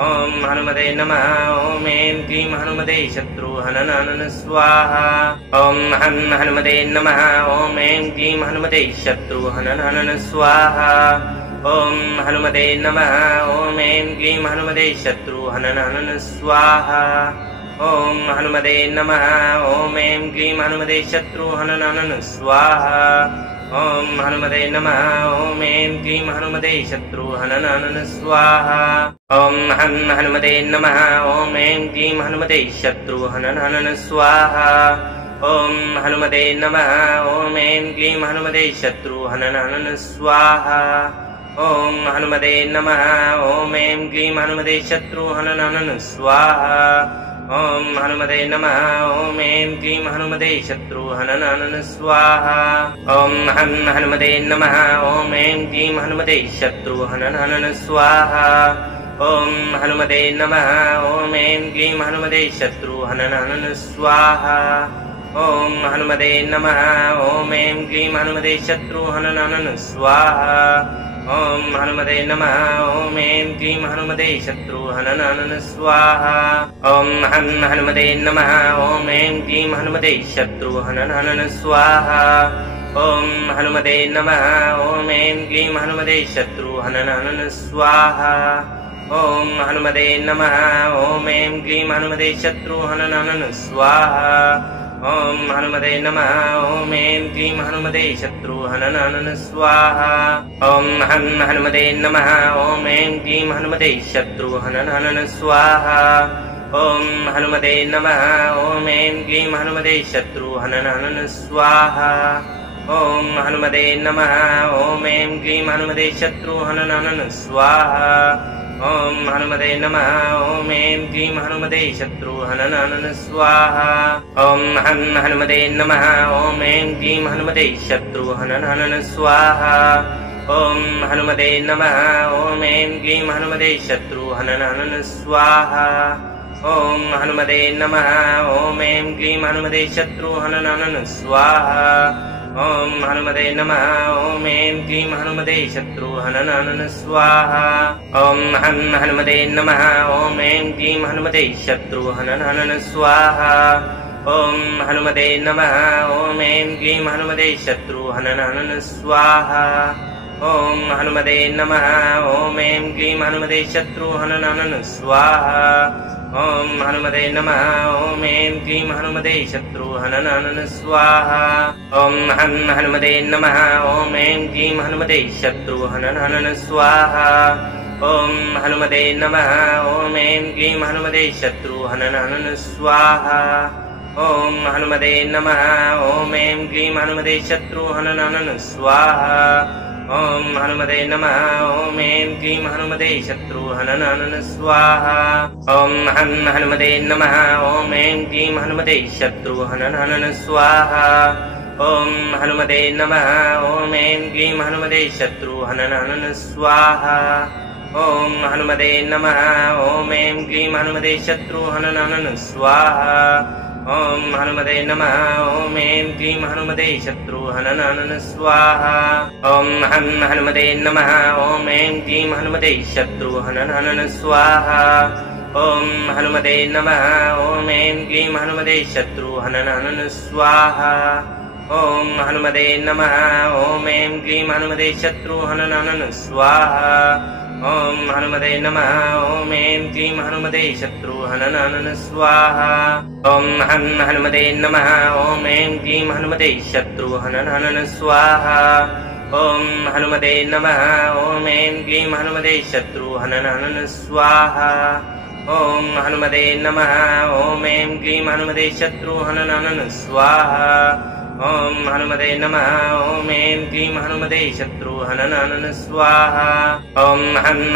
ॐ हनुमते नमः ॐ ऐं क्लीं हनुमते शत्रुहनन स्वाहा ॐ हनुमते नमः ॐ ऐं क्लीं हनुमते शत्रुहनन स्वाहा ॐ हनुमते नमः ॐ ऐं क्लीं हनुमते शत्रुहनन स्वाहा ॐ हनुमते नमः ॐ ऐं क्लीं हनुमते शत्रुहनन स्वाहा ॐ हनुमते नमः ॐ ऐं क्लीं हनुमते शत्रुहनन स्वाहा ॐ हनुमते नमः ॐ ऐं क्लीं हनुमते शत्रुहनन स्वाहा ॐ हनुमते नमः ॐ ऐं क्लीं हनुमते शत्रुहनन स्वाहा ॐ हनुमते नमः ॐ ऐं क्लीं हनुमते शत्रुहनन स्वाहा ॐ हनुमते नमः ॐ ऐं क्लीं हनुमते शत्रुहनन स्वाहा ॐ हनुमते नमः ॐ ऐं क्लीं हनुमते शत्रुहनन स्वाहा ॐ हनुमते नमः ॐ ऐं क्लीं हनुमते शत्रुहनन स्वाहा ॐ हनुमते नमः ॐ ऐं क्लीं हनुमते शत्रुहनन स्वाहा ॐ हनुमते नमः ॐ ऐं क्लीं हनुमते शत्रुहनन स्वाहा ॐ हनुमते नमः ॐ ऐं क्लीं हनुमते शत्रुहनन स्वाहा ॐ हनुमते नमः ॐ ऐं क्लीं हनुमते शत्रुहनन स्वाहा ॐ हनुमते नमः ॐ ऐं क्लीं हनुमते शत्रुहनन स्वाहा ॐ हनुमते नमः ॐ ऐं क्लीं हनुमते शत्रुहनन स्वाहा ॐ हनुमते नमः ॐ ऐं क्लीं हनुमते शत्रुहनन स्वाहा ॐ हनुमते नमः ॐ ऐं क्लीं हनुमते शत्रुहनन स्वाहा ॐ हनुमते नमः ॐ ऐं क्लीं हनुमते शत्रुहनन स्वाहा ॐ हनुमते नमः ॐ ऐं क्लीं हनुमते शत्रुहनन स्वाहा ॐ हनुमते नमः ॐ ऐं क्लीं हनुमते शत्रुहनन स्वाहा ॐ हनुमते नमः ॐ ऐं क्लीं हनुमते शत्रुहनन स्वाहा ॐ हनुमते नमः ॐ ऐं क्लीं हनुमते शत्रुहनन स्वाहा ॐ हनुमते नमः ॐ ऐं क्लीं हनुमते शत्रुहनन स्वाहा ॐ हनुमते नमः ॐ ऐं क्लीं हनुमते शत्रुहनन स्वाहा ॐ हनुमते नमः ॐ ऐं क्लीं हनुमते शत्रुहनन स्वाहा ॐ हनुमते नमः ॐ ऐं क्लीं हनुमते शत्रुहनन स्वाहा ॐ हनुमते नमः ॐ ऐं क्लीं हनुमते शत्रुहनन स्वाहा ॐ हनुमते नमः ॐ ऐं क्लीं हनुमते शत्रुहनन स्वाहा ॐ हनुमते नमः ॐ ऐं क्लीं हनुमते शत्रुहनन स्वाहा ॐ हनुमते नमः ॐ ऐं क्लीं हनुमते शत्रुहनन स्वाहा ॐ हनुमते नमः ॐ ऐं क्लीं हनुमते शत्रुहनन स्वाहा ॐ हनुमते नमः ॐ ऐं क्लीं हनुमते शत्रुहनन स्वाहा ॐ हनुमते नमः ॐ ऐं क्लीं हनुमते शत्रुहनन स्वाहा ॐ हनुमते नमः ॐ ऐं क्लीं हनुमते शत्रुहनन स्वाहा ॐ हनुमते नमः ॐ ऐं क्लीं हनुमते शत्रुहनन स्वाहा ॐ हनुमते नमः ॐ ऐं क्लीं हनुमते शत्रुहनन स्वाहा ॐ हनुमते नमः ॐ ऐं क्लीं हनुमते शत्रुहनन स्वाहा ॐ हनुमते नमः ॐ ऐं क्लीं हनुमते शत्रुहनन स्वाहा ॐ हनुमते नमः ॐ ऐं क्लीं हनुमते शत्रुहननहनन स्वाहा ॐ हनुमते नमः ॐ ऐं क्लीं हनुमते शत्रुहननहनन स्वाहा ॐ हनुमते नमः ॐ ऐं क्लीं हनुमते शत्रुहननहनन स्वाहा ॐ हनुमते नमः ॐ ऐं क्लीं हनुमते शत्रुहननहनन स्वाहा ॐ हनुमते नमः ॐ ऐं क्लीं हनुमते शत्रुहननहनन स्वाहा ॐ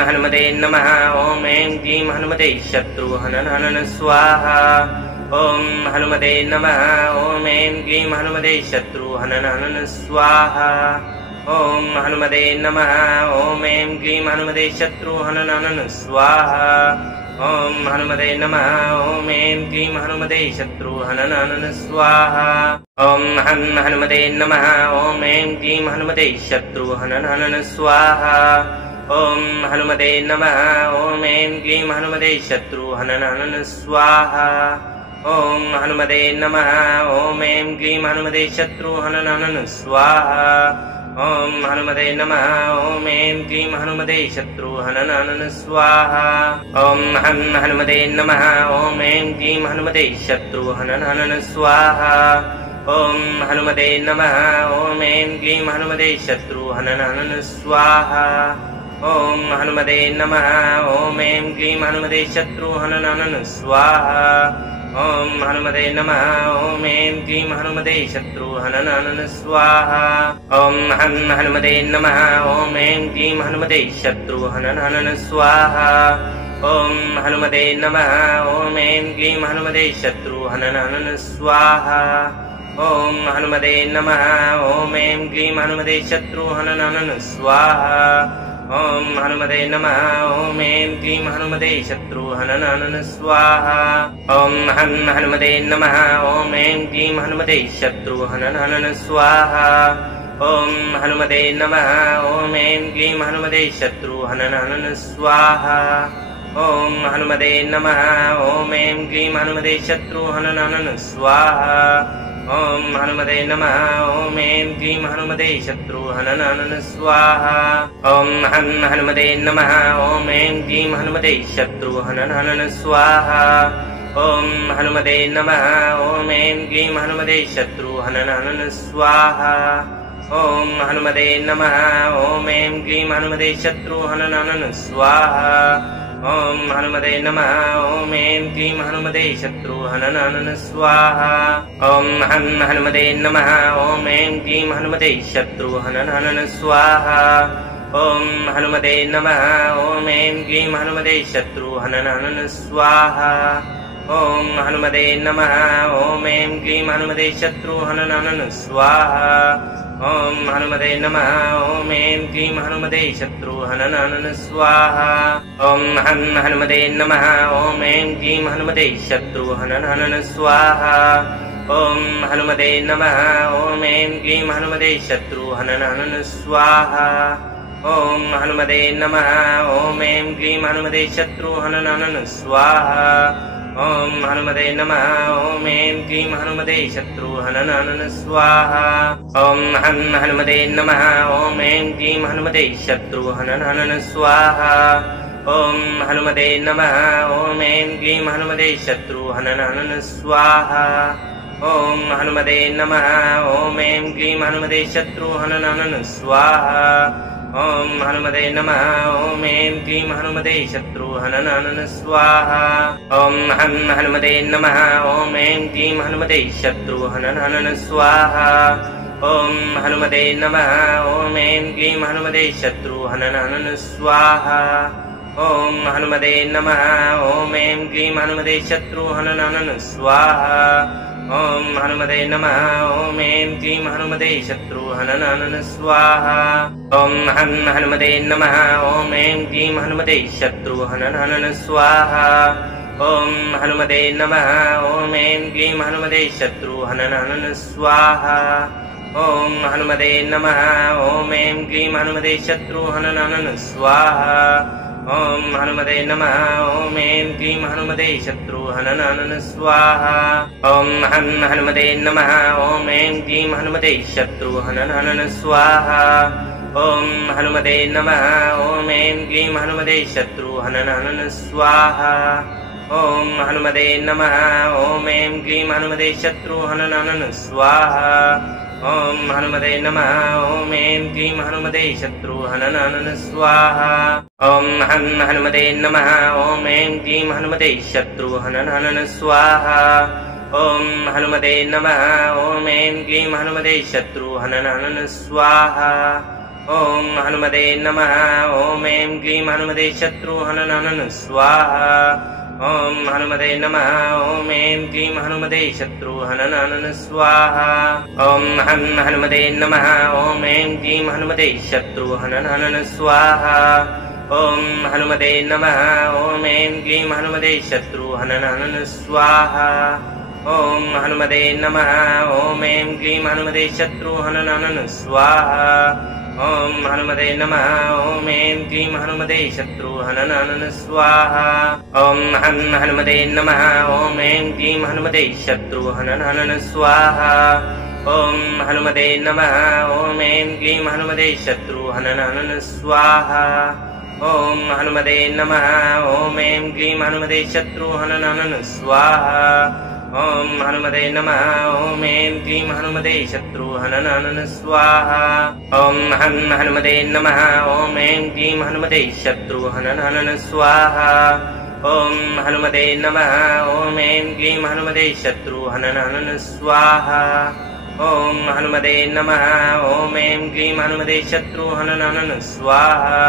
हनुमते नमः ॐ ऐं क्लीं हनुमते शत्रुहननहनन स्वाहा ॐ हनुमते नमः ॐ ऐं क्लीं हनुमते शत्रुहननहनन स्वाहा ॐ हनुमते नमः ॐ ऐं क्लीं हनुमते शत्रुहननहनन स्वाहा ॐ हनुमते नमः ॐ ऐं क्लीं हनुमते शत्रुहननहनन स्वाहा ॐ हनुमते नमः ॐ ऐं क्लीं हनुमते शत्रुहननहनन स्वाहा ॐ हनुमते नमः ॐ ऐं क्लीं हनुमते शत्रुहननहनन स्वाहा ॐ हनुमते नमः ॐ ऐं क्लीं हनुमते शत्रुहननहनन स्वाहा ॐ हनुमते नमः ॐ ऐं क्लीं हनुमते शत्रुहननहनन स्वाहा ॐ हनुमते नमः ॐ ऐं क्लीं हनुमते शत्रुहननहनन स्वाहा ॐ हनुमते नमः ॐ ऐं क्लीं हनुमते शत्रुहननहनन स्वाहा ॐ हनुमते नमः ॐ ऐं क्लीं हनुमते शत्रुहननहनन स्वाहा ॐ हनुमते नमः ॐ ऐं क्लीं हनुमते शत्रुहननहनन स्वाहा ॐ हनुमते नमः ॐ ऐं क्लीं हनुमते शत्रुहननहनन स्वाहा ॐ हनुमते नमः ॐ ऐं क्लीं हनुमते शत्रुहननहनन स्वाहा ॐ हनुमते नमः ॐ ऐं क्लीं हनुमते शत्रुहननहनन स्वाहा ॐ हनुमते नमः ॐ ऐं क्लीं हनुमते शत्रुहननहनन स्वाहा ॐ हनुमते नमः ॐ ऐं क्लीं हनुमते शत्रुहननहनन स्वाहा ॐ हनुमते नमः ॐ ऐं क्लीं हनुमते शत्रुहननहनन स्वाहा ॐ हनुमते नमः ॐ ऐं क्लीं हनुमते शत्रुहननहनन स्वाहा ॐ हनुमते नमः ॐ ऐं क्लीं हनुमते शत्रुहननहनन स्वाहा ॐ हनुमते नमः ॐ ऐं क्लीं हनुमते शत्रुहननहनन स्वाहा ॐ हनुमते नमः ॐ ऐं क्लीं हनुमते शत्रुहननहनन स्वाहा ॐ हनुमते नमः ॐ ऐं क्लीं हनुमते शत्रुहननहनन स्वाहा ॐ हनुमते नमः ॐ ऐं क्लीं हनुमते शत्रुहननहनन स्वाहा ॐ हनुमते नमः ॐ ऐं क्लीं हनुमते शत्रुहननहनन स्वाहा ॐ हनुमते नमः ॐ ऐं क्लीं हनुमते शत्रुहननहनन स्वाहा ॐ हनुमते नमः ॐ ऐं क्लीं हनुमते शत्रुहननहनन स्वाहा ॐ हनुमते नमः ॐ ऐं क्लीं हनुमते शत्रुहननहनन स्वाहा ॐ हनुमते नमः ॐ ऐं क्लीं हनुमते शत्रुहननहनन स्वाहा ॐ हनुमते नमः ॐ ऐं क्लीं हनुमते शत्रुहननहनन स्वाहा ॐ हनुमते नमः ॐ ऐं क्लीं हनुमते शत्रुहननहनन स्वाहा ॐ हनुमते नमः ॐ ऐं क्लीं हनुमते शत्रुहननहनन स्वाहा ॐ हनुमते नमः ॐ ऐं क्लीं हनुमते शत्रुहननहनन स्वाहा ॐ हनुमते नमः ॐ ऐं क्लीं हनुमते शत्रुहननहनन स्वाहा ॐ हनुमते नमः ॐ ऐं क्लीं हनुमते शत्रुहननहनन स्वाहा ॐ हनुमते नमः ॐ ऐं क्लीं हनुमते शत्रुहननहनन स्वाहा ॐ हनुमते नमः ॐ ऐं क्लीं हनुमते शत्रुहननहनन स्वाहा ॐ हनुमते नमः ॐ ऐं क्लीं हनुमते शत्रुहननहनन स्वाहा ॐ हनुमते नमः ॐ ऐं क्लीं हनुमते शत्रुहननहनन स्वाहा ॐ हनुमते नमः ॐ ऐं क्लीं हनुमते शत्रुहननहनन स्वाहा ॐ हनुमते नमः ॐ ऐं क्लीं हनुमते शत्रुहननहनन स्वाहा ॐ हनुमते नमः ॐ ऐं क्लीं हनुमते शत्रुहननहनन स्वाहा ॐ हनुमते नमः ॐ ऐं क्लीं हनुमते शत्रुहननहनन स्वाहा ॐ हनुमते नमः ॐ ऐं क्लीं हनुमते शत्रुहननहनन स्वाहा ॐ हनुमते नमः ॐ ऐं क्लीं हनुमते शत्रुहननहनन स्वाहा ॐ हनुमते नमः ॐ ऐं क्लीं हनुमते शत्रुहनन स्वाहा ॐ हनुमते नमः ॐ ऐं क्लीं हनुमते शत्रुहनन स्वाहा ॐ हनुमते नमः ॐ ऐं क्लीं हनुमते शत्रुहनन स्वाहा ॐ हनुमते नमः ॐ ऐं क्लीं हनुमते शत्रुहनन स्वाहा ॐ हनुमते नमः ॐ ऐं क्लीं हनुमते शत्रुहनन स्वाहा ॐ हनुमते नमः ॐ ऐं क्लीं हनुमते शत्रुहनन स्वाहा ॐ हनुमते नमः ॐ ऐं क्लीं हनुमते शत्रुहनन स्वाहा ॐ हनुमते नमः ॐ ऐं क्लीं हनुमते शत्रुहनन स्वाहा ॐ हनुमते नमः ॐ ऐं क्लीं हनुमते शत्रुहनन स्वाहा ॐ हनुमते नमः ॐ ऐं क्लीं हनुमते शत्रुहनन स्वाहा ॐ हनुमते नमः ॐ ऐं क्लीं हनुमते शत्रुहनन स्वाहा ॐ हनुमते नमः ॐ ऐं क्लीं हनुमते शत्रुहनन स्वाहा ॐ हनुमते नमः ॐ ऐं क्लीं हनुमते शत्रुहनन स्वाहा ॐ हनुमते नमः ॐ ऐं क्लीं हनुमते शत्रुहनन स्वाहा ॐ हनुमते नमः ॐ ऐं क्लीं हनुमते शत्रुहनन स्वाहा ॐ हनुमते नमः ॐ ऐं क्लीं हनुमते शत्रुहनन स्वाहा ॐ हनुमते नमः ॐ ऐं क्लीं हनुमते शत्रुहनन स्वाहा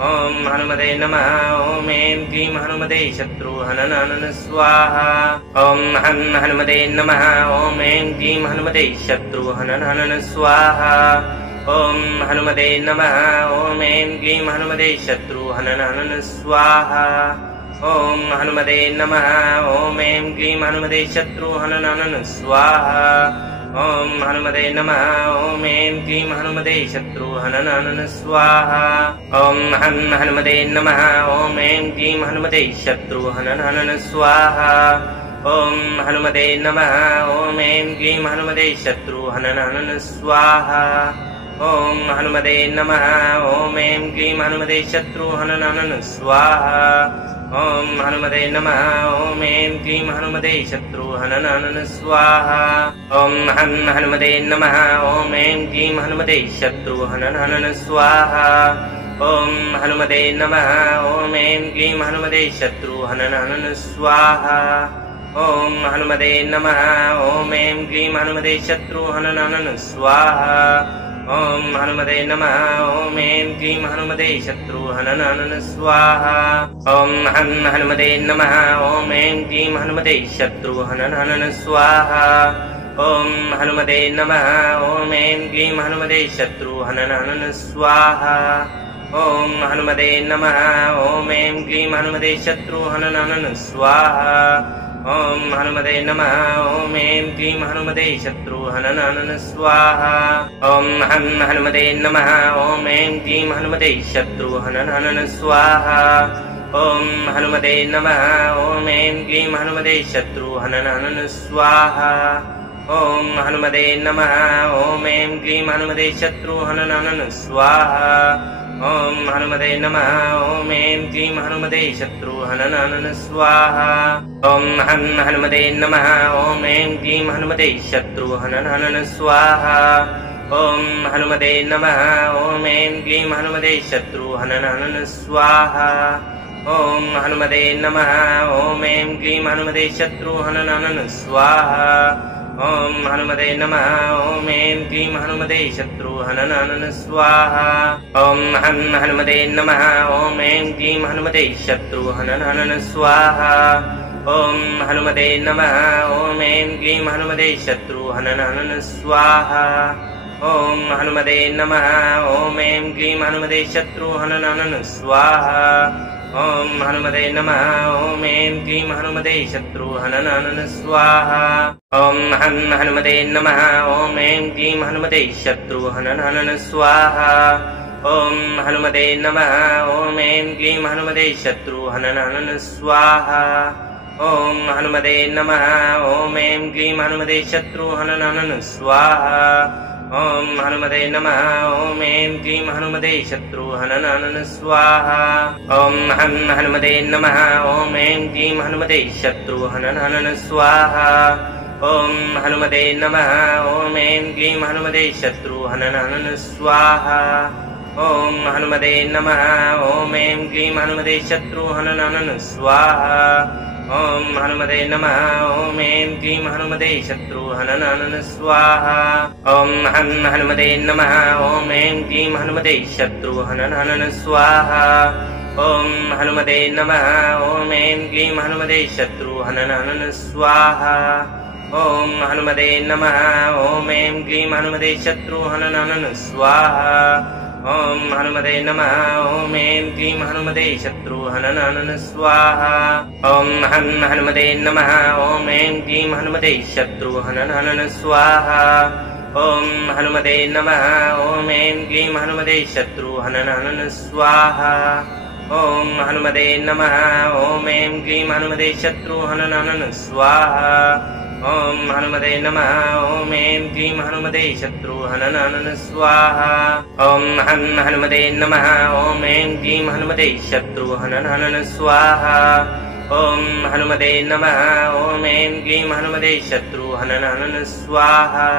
ॐ हनुमते नमः ॐ ऐं क्लीं हनुमते शत्रुहनन स्वाहा ॐ हनुमते नमः ॐ ऐं क्लीं हनुमते शत्रुहनन स्वाहा ॐ हनुमते नमः ॐ ऐं क्लीं हनुमते शत्रुहनन स्वाहा ॐ हनुमते नमः ॐ ऐं क्लीं हनुमते शत्रुहनन स्वाहा ॐ हनुमते नमः ॐ ऐं क्लीं हनुमते शत्रुहनन स्वाहा ॐ हनुमते नमः ॐ ऐं क्लीं हनुमते शत्रुहनन स्वाहा ॐ हनुमते नमः ॐ ऐं क्लीं हनुमते शत्रुहनन स्वाहा ॐ हनुमते नमः ॐ ऐं क्लीं हनुमते शत्रुहनन स्वाहा ॐ हनुमते नमः ॐ ऐं क्लीं हनुमते शत्रुहनन स्वाहा ॐ हनुमते नमः ॐ ऐं क्लीं हनुमते शत्रुहनन स्वाहा ॐ हनुमते नमः ॐ ऐं क्लीं हनुमते शत्रुहनन स्वाहा ॐ हनुमते नमः ॐ ऐं क्लीं हनुमते शत्रुहनन स्वाहा ॐ हनुमते नमः ॐ ऐं क्लीं हनुमते शत्रुहनन स्वाहा ॐ हनुमते नमः ॐ ऐं क्लीं हनुमते शत्रुहनन स्वाहा ॐ हनुमते नमः ॐ ऐं क्लीं हनुमते शत्रुहनन स्वाहा ॐ हनुमते नमः ॐ ऐं क्लीं हनुमते शत्रुहनन स्वाहा ॐ हनुमते नमः ॐ ऐं क्लीं हनुमते शत्रुहनन स्वाहा ॐ हनुमते नमः ॐ ऐं क्लीं हनुमते शत्रुहनन स्वाहा ॐ हनुमते नमः ॐ ऐं क्लीं हनुमते शत्रुहनन स्वाहा ॐ हनुमते नमः ॐ ऐं क्लीं हनुमते शत्रुहनन स्वाहा ॐ हनुमते नमः ॐ ऐं क्लीं हनुमते शत्रुहनन स्वाहा ॐ हनुमते नमः ॐ ऐं क्लीं हनुमते शत्रुहनन स्वाहा ॐ हनुमते नमः ॐ ऐं क्लीं हनुमते शत्रुहनन स्वाहा ॐ हनुमते नमः ॐ ऐं क्लीं हनुमते शत्रुहनन स्वाहा ॐ हनुमते नमः ॐ ऐं क्लीं हनुमते शत्रुहनन स्वाहा ॐ हनुमते नमः ॐ ऐं क्लीं हनुमते शत्रुहनन स्वाहा ॐ हनुमते नमः ॐ ऐं क्लीं हनुमते शत्रुहनन स्वाहा ॐ हनुमते नमः ॐ ऐं क्लीं हनुमते शत्रुहनन स्वाहा ॐ हनुमते नमः ॐ ऐं क्लीं हनुमते शत्रुहनन स्वाहा ॐ हनुमते नमः ॐ ऐं क्लीं हनुमते शत्रुहनन स्वाहा ॐ हनुमते नमः ॐ ऐं क्लीं हनुमते शत्रुहनन स्वाहा ॐ हनुमते नमः ॐ ऐं क्लीं हनुमते शत्रुहनन स्वाहा ॐ हनुमते नमः ॐ ऐं क्लीं हनुमते शत्रुहनन स्वाहा ॐ हनुमते नमः ॐ ऐं क्लीं हनुमते शत्रुहनन स्वाहा ॐ हनुमते नमः ॐ ऐं क्लीं हनुमते शत्रुहनन स्वाहा ॐ हनुमते नमः ॐ ऐं क्लीं हनुमते शत्रुहनन स्वाहा ॐ हनुमते नमः ॐ ऐं क्लीं हनुमते शत्रुहनन स्वाहा ॐ हनुमते नमः ॐ ऐं क्लीं हनुमते शत्रुहनन स्वाहा ॐ हनुमते नमः ॐ ऐं क्लीं हनुमते शत्रुहनन स्वाहा ॐ हनुमते नमः ॐ ऐं क्लीं हनुमते शत्रुहनन स्वाहा ॐ हनुमते नमः ॐ ऐं क्लीं हनुमते शत्रुहनन स्वाहा ॐ हनुमते नमः ॐ ऐं क्लीं हनुमते शत्रुहनन स्वाहा ॐ हनुमते नमः ॐ ऐं क्लीं हनुमते शत्रुहनन स्वाहा ॐ हनुमते नमः ॐ ऐं क्लीं हनुमते शत्रुहनन स्वाहा ॐ हनुमते नमः ॐ ऐं क्लीं हनुमते शत्रुहनन स्वाहा ॐ हनुमते नमः ॐ ऐं क्लीं हनुमते शत्रुहनन स्वाहा ॐ हनुमते नमः ॐ ऐं क्लीं हनुमते शत्रुहनन स्वाहा ॐ हनुमते नमः ॐ ऐं क्लीं हनुमते शत्रुहनन स्वाहा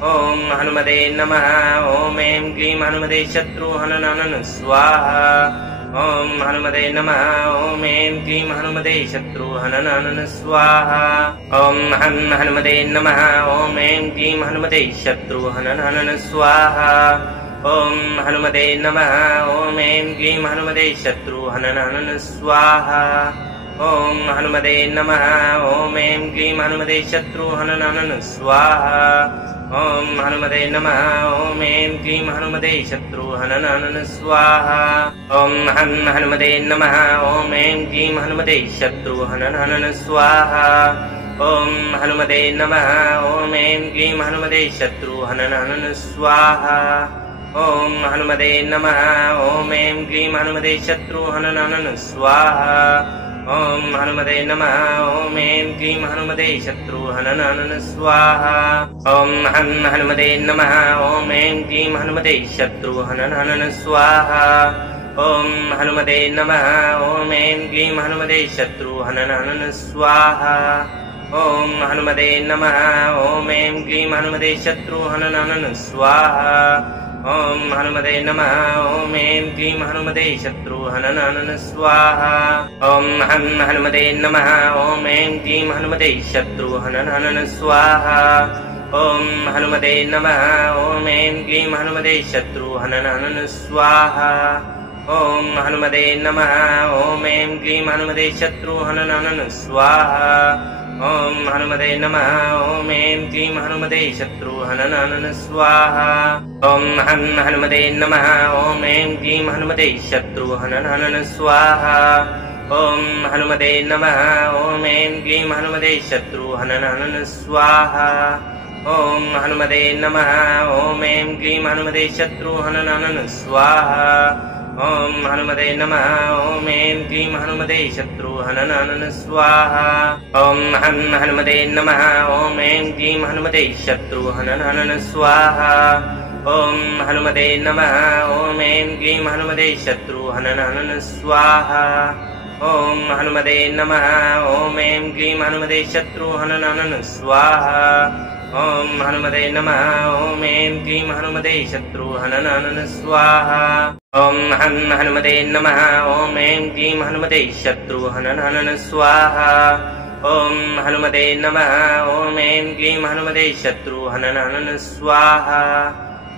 ॐ हनुमते नमः ॐ ऐं क्लीं हनुमते शत्रुहनन स्वाहा ॐ हनुमते नमः ॐ ऐं क्लीं हनुमते शत्रुहनन स्वाहा ॐ हनुमते नमः ॐ ऐं क्लीं हनुमते शत्रुहनन स्वाहा ॐ हनुमते नमः ॐ ऐं क्लीं हनुमते शत्रुहनन स्वाहा ॐ हनुमते नमः ॐ ऐं क्लीं हनुमते शत्रुहनन स्वाहा ॐ हनुमते नमः ॐ ऐं क्लीं हनुमते शत्रुहनन स्वाहा ॐ हनुमते नमः ॐ ऐं क्लीं हनुमते शत्रुहनन स्वाहा ॐ हनुमते नमः ॐ ऐं क्लीं हनुमते शत्रुहनन स्वाहा ॐ हनुमते नमः ॐ ऐं क्लीं हनुमते शत्रुहनन स्वाहा ॐ हनुमते नमः ॐ ऐं क्लीं हनुमते शत्रुहनन स्वाहा ॐ हनुमते नमः ॐ ऐं क्लीं हनुमते शत्रुहनन स्वाहा ॐ हनुमते नमः ॐ ऐं क्लीं हनुमते शत्रुहनन स्वाहा ॐ हनुमते नमः ॐ ऐं क्लीं हनुमते शत्रुहनन स्वाहा ॐ हनुमते नमः ॐ ऐं क्लीं हनुमते शत्रुहनन स्वाहा ॐ हनुमते नमः ॐ ऐं क्लीं हनुमते शत्रुहनन स्वाहा ॐ हनुमते नमः ॐ ऐं क्लीं हनुमते शत्रुहनन स्वाहा ॐ हनुमते नमः ॐ ऐं क्लीं हनुमते शत्रुहनन स्वाहा ॐ हनुमते नमः ॐ ऐं क्लीं हनुमते शत्रुहनन स्वाहा ॐ हनुमते नमः ॐ ऐं क्लीं हनुमते शत्रुहनन स्वाहा ॐ हनुमते नमः ॐ ऐं क्लीं हनुमते शत्रुहनन स्वाहा ॐ हनुमते नमः ॐ ऐं क्लीं हनुमते शत्रुहनन स्वाहा ॐ हनुमते नमः ॐ ऐं क्लीं हनुमते शत्रुहनन स्वाहा ॐ हनुमते नमः ॐ ऐं क्लीं हनुमते शत्रुहनन स्वाहा ॐ हनुमते नमः ॐ ऐं क्लीं हनुमते शत्रुहनन स्वाहा ॐ हनुमते नमः ॐ ऐं क्लीं हनुमते शत्रुहनन स्वाहा ॐ हनुमते नमः ॐ ऐं क्लीं हनुमते शत्रुहनन स्वाहा ॐ हनुमते नमः ॐ ऐं क्लीं हनुमते शत्रुहनन स्वाहा ॐ हनुमते नमः ॐ ऐं क्लीं हनुमते शत्रुहनन स्वाहा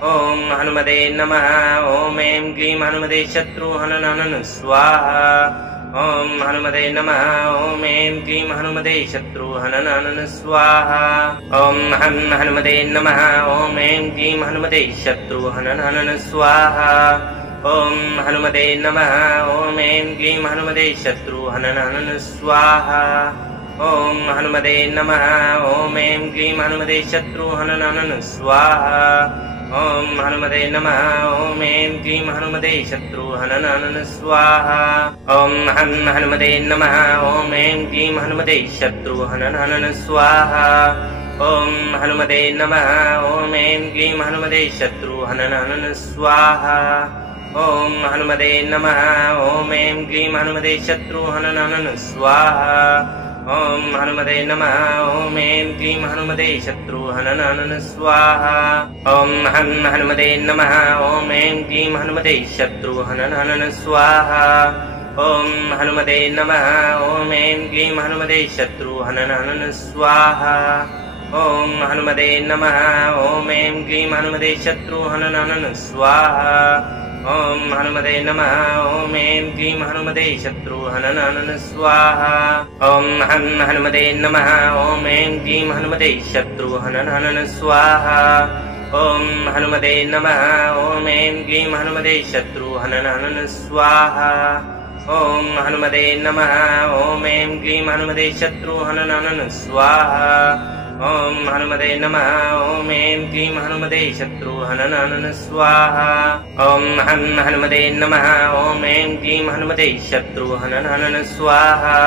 ॐ हनुमते नमः ॐ ऐं क्लीं हनुमते शत्रुहनन स्वाहा ॐ हनुमते नमः ॐ ऐं क्लीं हनुमते शत्रुहनन स्वाहा ॐ हनुमते नमः ॐ ऐं क्लीं हनुमते शत्रुहनन स्वाहा ॐ हनुमते नमः ॐ ऐं क्लीं हनुमते शत्रुहनन स्वाहा ॐ हनुमते नमः ॐ ऐं क्लीं हनुमते शत्रुहनन स्वाहा ॐ हनुमते नमः ॐ ऐं क्लीं हनुमते शत्रुहनन स्वाहा ॐ हनुमते नमः ॐ ऐं क्लीं हनुमते शत्रुहनन स्वाहा ॐ हनुमते नमः ॐ ऐं क्लीं हनुमते शत्रुहनन स्वाहा ॐ हनुमते नमः ॐ ऐं क्लीं हनुमते शत्रुहनन स्वाहा ॐ हनुमते नमः ॐ ऐं क्लीं हनुमते शत्रुहनन स्वाहा ॐ हनुमते नमः ॐ ऐं क्लीं हनुमते शत्रुहनन स्वाहा ॐ हनुमते नमः ॐ ऐं क्लीं हनुमते शत्रुहनन स्वाहा ॐ हनुमते नमः ॐ ऐं क्लीं हनुमते शत्रुहनन स्वाहा ॐ हनुमते नमः ॐ ऐं क्लीं हनुमते शत्रुहनन स्वाहा ॐ हनुमते नमः ॐ ऐं क्लीं हनुमते शत्रुहनन स्वाहा ॐ हनुमते नमः ॐ ऐं क्लीं हनुमते शत्रुहनन स्वाहा ॐ हनुमते नमः ॐ ऐं क्लीं हनुमते शत्रुहनन स्वाहा ॐ हनुमते नमः ॐ ऐं क्लीं हनुमते शत्रुहनन स्वाहा ॐ हनुमते नमः ॐ ऐं क्लीं हनुमते शत्रुहनन स्वाहा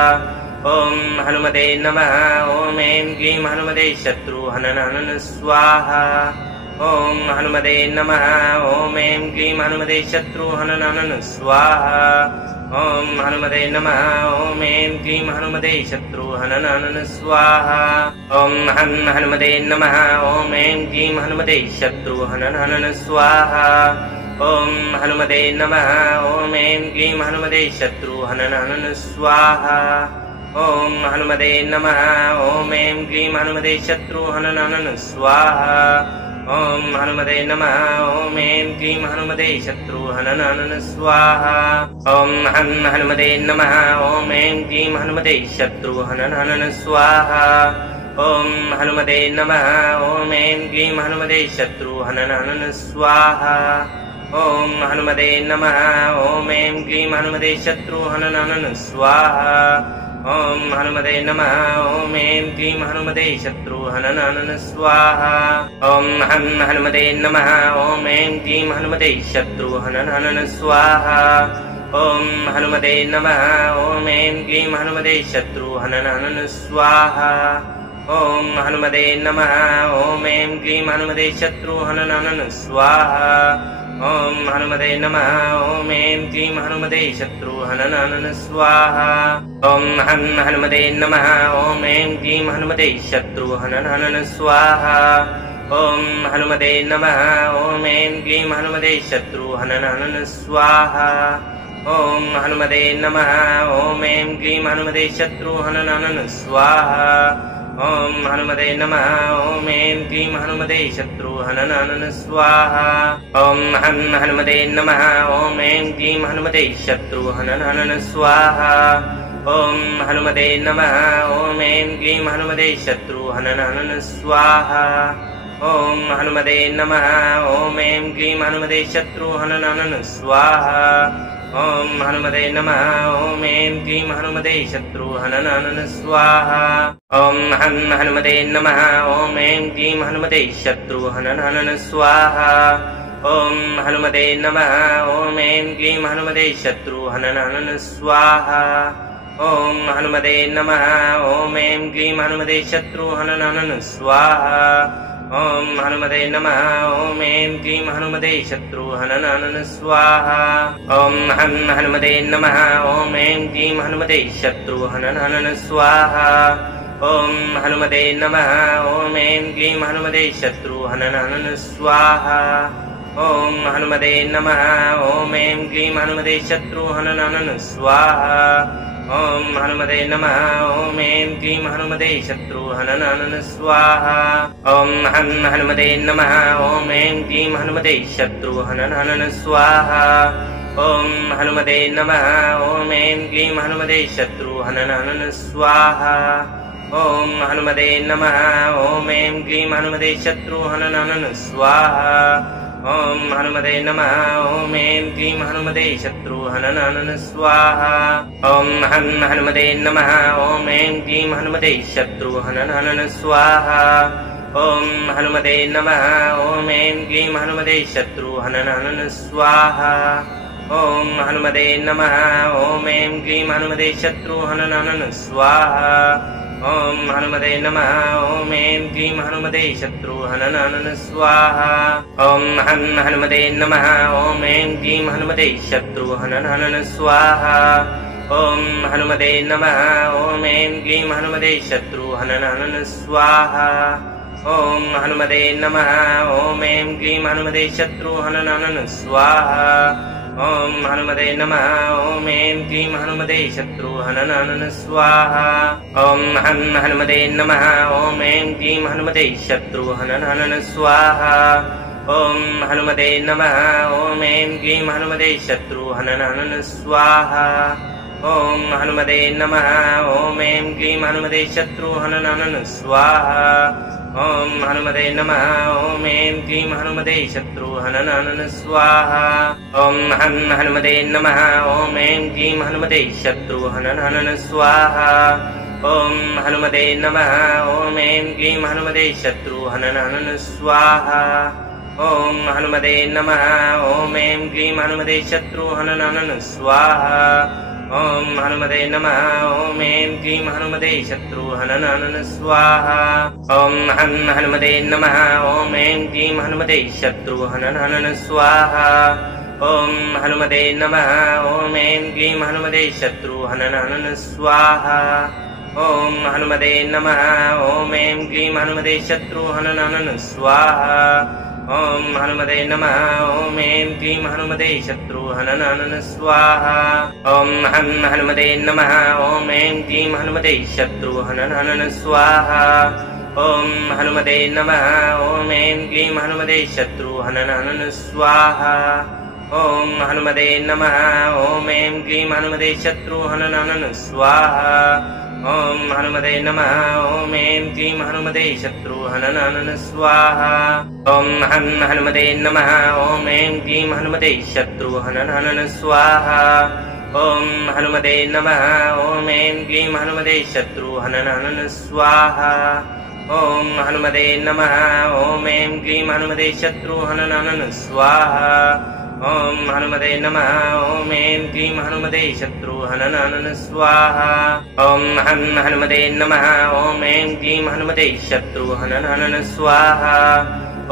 ॐ हनुमते नमः ॐ ऐं क्लीं हनुमते शत्रुहनन स्वाहा ॐ हनुमते नमः ॐ ऐं क्लीं हनुमते शत्रुहनन स्वाहा ॐ हनुमते नमः ॐ ऐं क्लीं हनुमते शत्रुहनन स्वाहा ॐ हनुमते नमः ॐ ऐं क्लीं हनुमते शत्रुहनन स्वाहा ॐ हनुमते नमः ॐ ऐं क्लीं हनुमते शत्रुहनन स्वाहा ॐ हनुमते नमः ॐ ऐं क्लीं हनुमते शत्रुहनन स्वाहा ॐ हनुमते नमः ॐ ऐं क्लीं हनुमते शत्रुहनन स्वाहा ॐ हनुमते नमः ॐ ऐं क्लीं हनुमते शत्रुहनन स्वाहा ॐ हनुमते नमः ॐ ऐं क्लीं हनुमते शत्रुहनन स्वाहा ॐ हनुमते नमः ॐ ऐं क्लीं हनुमते शत्रुहनन स्वाहा ॐ हनुमते नमः ॐ ऐं क्लीं हनुमते शत्रुहनन स्वाहा ॐ हनुमते नमः ॐ ऐं क्लीं हनुमते शत्रुहनन स्वाहा ॐ हनुमते नमः ॐ ऐं क्लीं हनुमते शत्रुहनन स्वाहा ॐ हनुमते नमः ॐ ऐं क्लीं हनुमते शत्रुहनन स्वाहा ॐ हनुमते नमः ॐ ऐं क्लीं हनुमते शत्रुहनन स्वाहा ॐ हनुमते नमः ॐ ऐं क्लीं हनुमते शत्रुहनन स्वाहा ॐ हनुमते नमः ॐ ऐं क्लीं हनुमते शत्रुहनन स्वाहा ॐ हनुमते नमः ॐ ऐं क्लीं हनुमते शत्रुहनन स्वाहा ॐ हनुमते नमः ॐ ऐं क्लीं हनुमते शत्रुहनन स्वाहा ॐ हनुमते नमः ॐ ऐं क्लीं हनुमते शत्रुहनन स्वाहा ॐ हनुमते नमः ॐ ऐं क्लीं हनुमते शत्रुहनन स्वाहा ॐ हनुमते नमः ॐ ऐं क्लीं हनुमते शत्रुहनन स्वाहा ॐ हनुमते नमः ॐ ऐं क्लीं हनुमते शत्रुहनन स्वाहा ॐ हनुमते नमः ॐ ऐं क्लीं हनुमते शत्रुहनन स्वाहा ॐ हनुमते नमः ॐ ऐं क्लीं हनुमते शत्रुहनन स्वाहा ॐ हनुमते नमः ॐ ऐं क्लीं हनुमते शत्रुहनन स्वाहा ॐ हनुमते नमः ॐ ऐं क्लीं हनुमते शत्रुहनन स्वाहा ॐ हनुमते नमः ॐ ऐं क्लीं हनुमते शत्रुहनन स्वाहा ॐ हनुमते नमः ॐ ऐं क्लीं हनुमते शत्रुहनन स्वाहा ॐ हनुमते नमः ॐ ऐं क्लीं हनुमते शत्रुहनन स्वाहा ॐ हनुमते नमः ॐ ऐं क्लीं हनुमते शत्रुहनन स्वाहा ॐ हनुमते नमः ॐ ऐं क्लीं हनुमते शत्रुहनन स्वाहा ॐ हनुमते नमः ॐ ऐं क्लीं हनुमते शत्रुहनन स्वाहा ॐ हनुमते नमः ॐ ऐं क्लीं हनुमते शत्रुहनन स्वाहा ॐ हनुमते नमः ॐ ऐं क्लीं हनुमते शत्रुहनन स्वाहा ॐ हनुमते नमः ॐ ऐं क्लीं हनुमते शत्रुहनन स्वाहा ॐ हनुमते नमः ॐ ऐं क्लीं हनुमते शत्रुहनन स्वाहा ॐ हनुमते नमः ॐ ऐं क्लीं हनुमते शत्रुहनन स्वाहा ॐ हनुमते नमः ॐ ऐं क्लीं हनुमते शत्रुहननहनन स्वाहा ॐ हनुमते नमः ॐ ऐं क्लीं हनुमते शत्रुहननहनन स्वाहा ॐ हनुमते नमः ॐ ऐं क्लीं हनुमते शत्रुहननहनन स्वाहा ॐ हनुमते नमः ॐ ऐं क्लीं हनुमते शत्रुहननहनन स्वाहा ॐ हनुमते नमः ॐ ऐं क्लीं हनुमते शत्रुहननहनन स्वाहा ॐ हनुमते नमः ॐ ऐं क्लीं हनुमते शत्रुहननहनन स्वाहा ॐ हनुमते नमः ॐ ऐं क्लीं हनुमते शत्रुहननहनन स्वाहा ॐ हनुमते नमः ॐ ऐं क्लीं हनुमते शत्रुहननहनन स्वाहा ॐ हनुमते नमः ॐ ऐं क्लीं हनुमते शत्रुहननहनन स्वाहा ॐ हनुमते नमः ॐ ऐं क्लीं हनुमते शत्रुहननहनन स्वाहा ॐ हनुमते नमः ॐ ऐं क्लीं हनुमते शत्रुहननहनन स्वाहा ॐ हनुमते नमः ॐ ऐं क्लीं हनुमते शत्रुहननहनन स्वाहा ॐ हनुमते नमः ॐ ऐं क्लीं हनुमते शत्रुहननहनन स्वाहा ॐ हनुमते नमः ॐ ऐं क्लीं हनुमते शत्रुहननहनन स्वाहा ॐ हनुमते नमः ॐ ऐं क्लीं हनुमते शत्रुहननहनन स्वाहा ॐ हनुमते नमः ॐ ऐं क्लीं हनुमते शत्रुहननहनन स्वाहा ॐ हनुमते नमः ॐ ऐं क्लीं हनुमते शत्रुहननहनन स्वाहा ॐ हनुमते नमः ॐ ऐं क्लीं हनुमते शत्रुहननहनन स्वाहा ॐ हनुमते नमः ॐ ऐं क्लीं हनुमते शत्रुहननहनन स्वाहा ॐ हनुमते नमः ॐ ऐं क्लीं हनुमते शत्रुहननहनन स्वाहा ॐ हनुमते नमः ॐ ऐं क्लीं हनुमते शत्रुहननहनन स्वाहा ॐ हनुमते नमः ॐ ऐं क्लीं हनुमते शत्रुहननहनन स्वाहा ॐ हनुमते नमः ॐ ऐं क्लीं हनुमते शत्रुहननहनन स्वाहा ॐ हनुमते नमः ॐ ऐं क्लीं हनुमते शत्रुहननहनन स्वाहा ॐ हनुमते नमः ॐ ऐं क्लीं हनुमते शत्रुहननहनन स्वाहा ॐ हनुमते नमः ॐ ऐं क्लीं हनुमते शत्रुहननहनन स्वाहा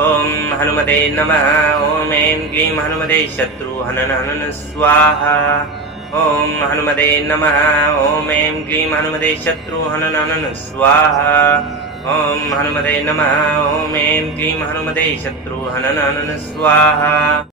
ॐ हनुमते नमः ॐ ऐं क्लीं हनुमते शत्रुहननहनन स्वाहा ॐ हनुमते नमः ॐ ऐं क्लीं हनुमते शत्रुहननहनन स्वाहा ॐ हनुमते नमः ॐ ऐं क्लीं हनुमते शत्रुहननहनन स्वाहा